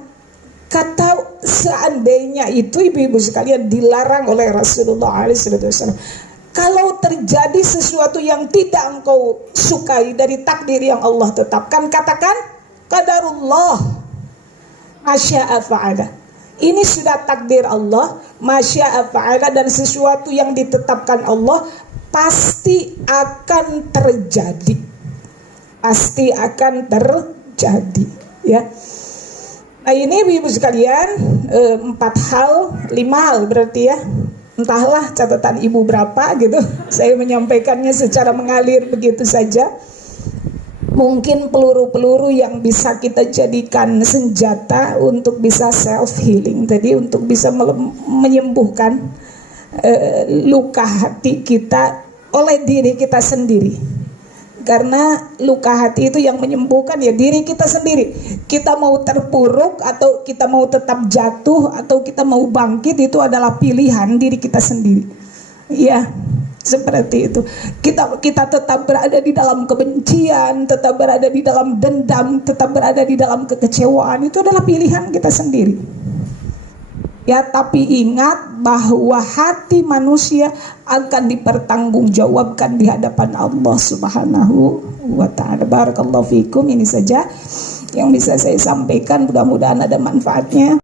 kata seandainya itu ibu-ibu sekalian dilarang oleh Rasulullah SAW. Kalau terjadi sesuatu yang tidak engkau sukai dari takdir yang Allah tetapkan, katakan qadarullah masya'a fa'ala. Ini sudah takdir Allah, masya'a fa'ala, dan sesuatu yang ditetapkan Allah pasti akan terjadi. Pasti akan terjadi, ya. Nah ini ibu-ibu sekalian, 5 hal berarti ya. Entahlah catatan ibu berapa gitu. Saya menyampaikannya secara mengalir begitu saja. Mungkin peluru-peluru yang bisa kita jadikan senjata untuk bisa self healing tadi, untuk bisa menyembuhkan luka hati kita oleh diri kita sendiri. Karena luka hati itu yang menyembuhkan ya diri kita sendiri. Kita mau terpuruk atau kita mau tetap jatuh atau kita mau bangkit, itu adalah pilihan diri kita sendiri. Ya. Seperti itu. Kita tetap berada di dalam kebencian, tetap berada di dalam dendam, tetap berada di dalam kekecewaan, itu adalah pilihan kita sendiri. Ya, tapi ingat bahwa hati manusia akan dipertanggungjawabkan di hadapan Allah Subhanahu wa ta'ala. Barakallahu fikum. Ini saja yang bisa saya sampaikan, mudah-mudahan ada manfaatnya.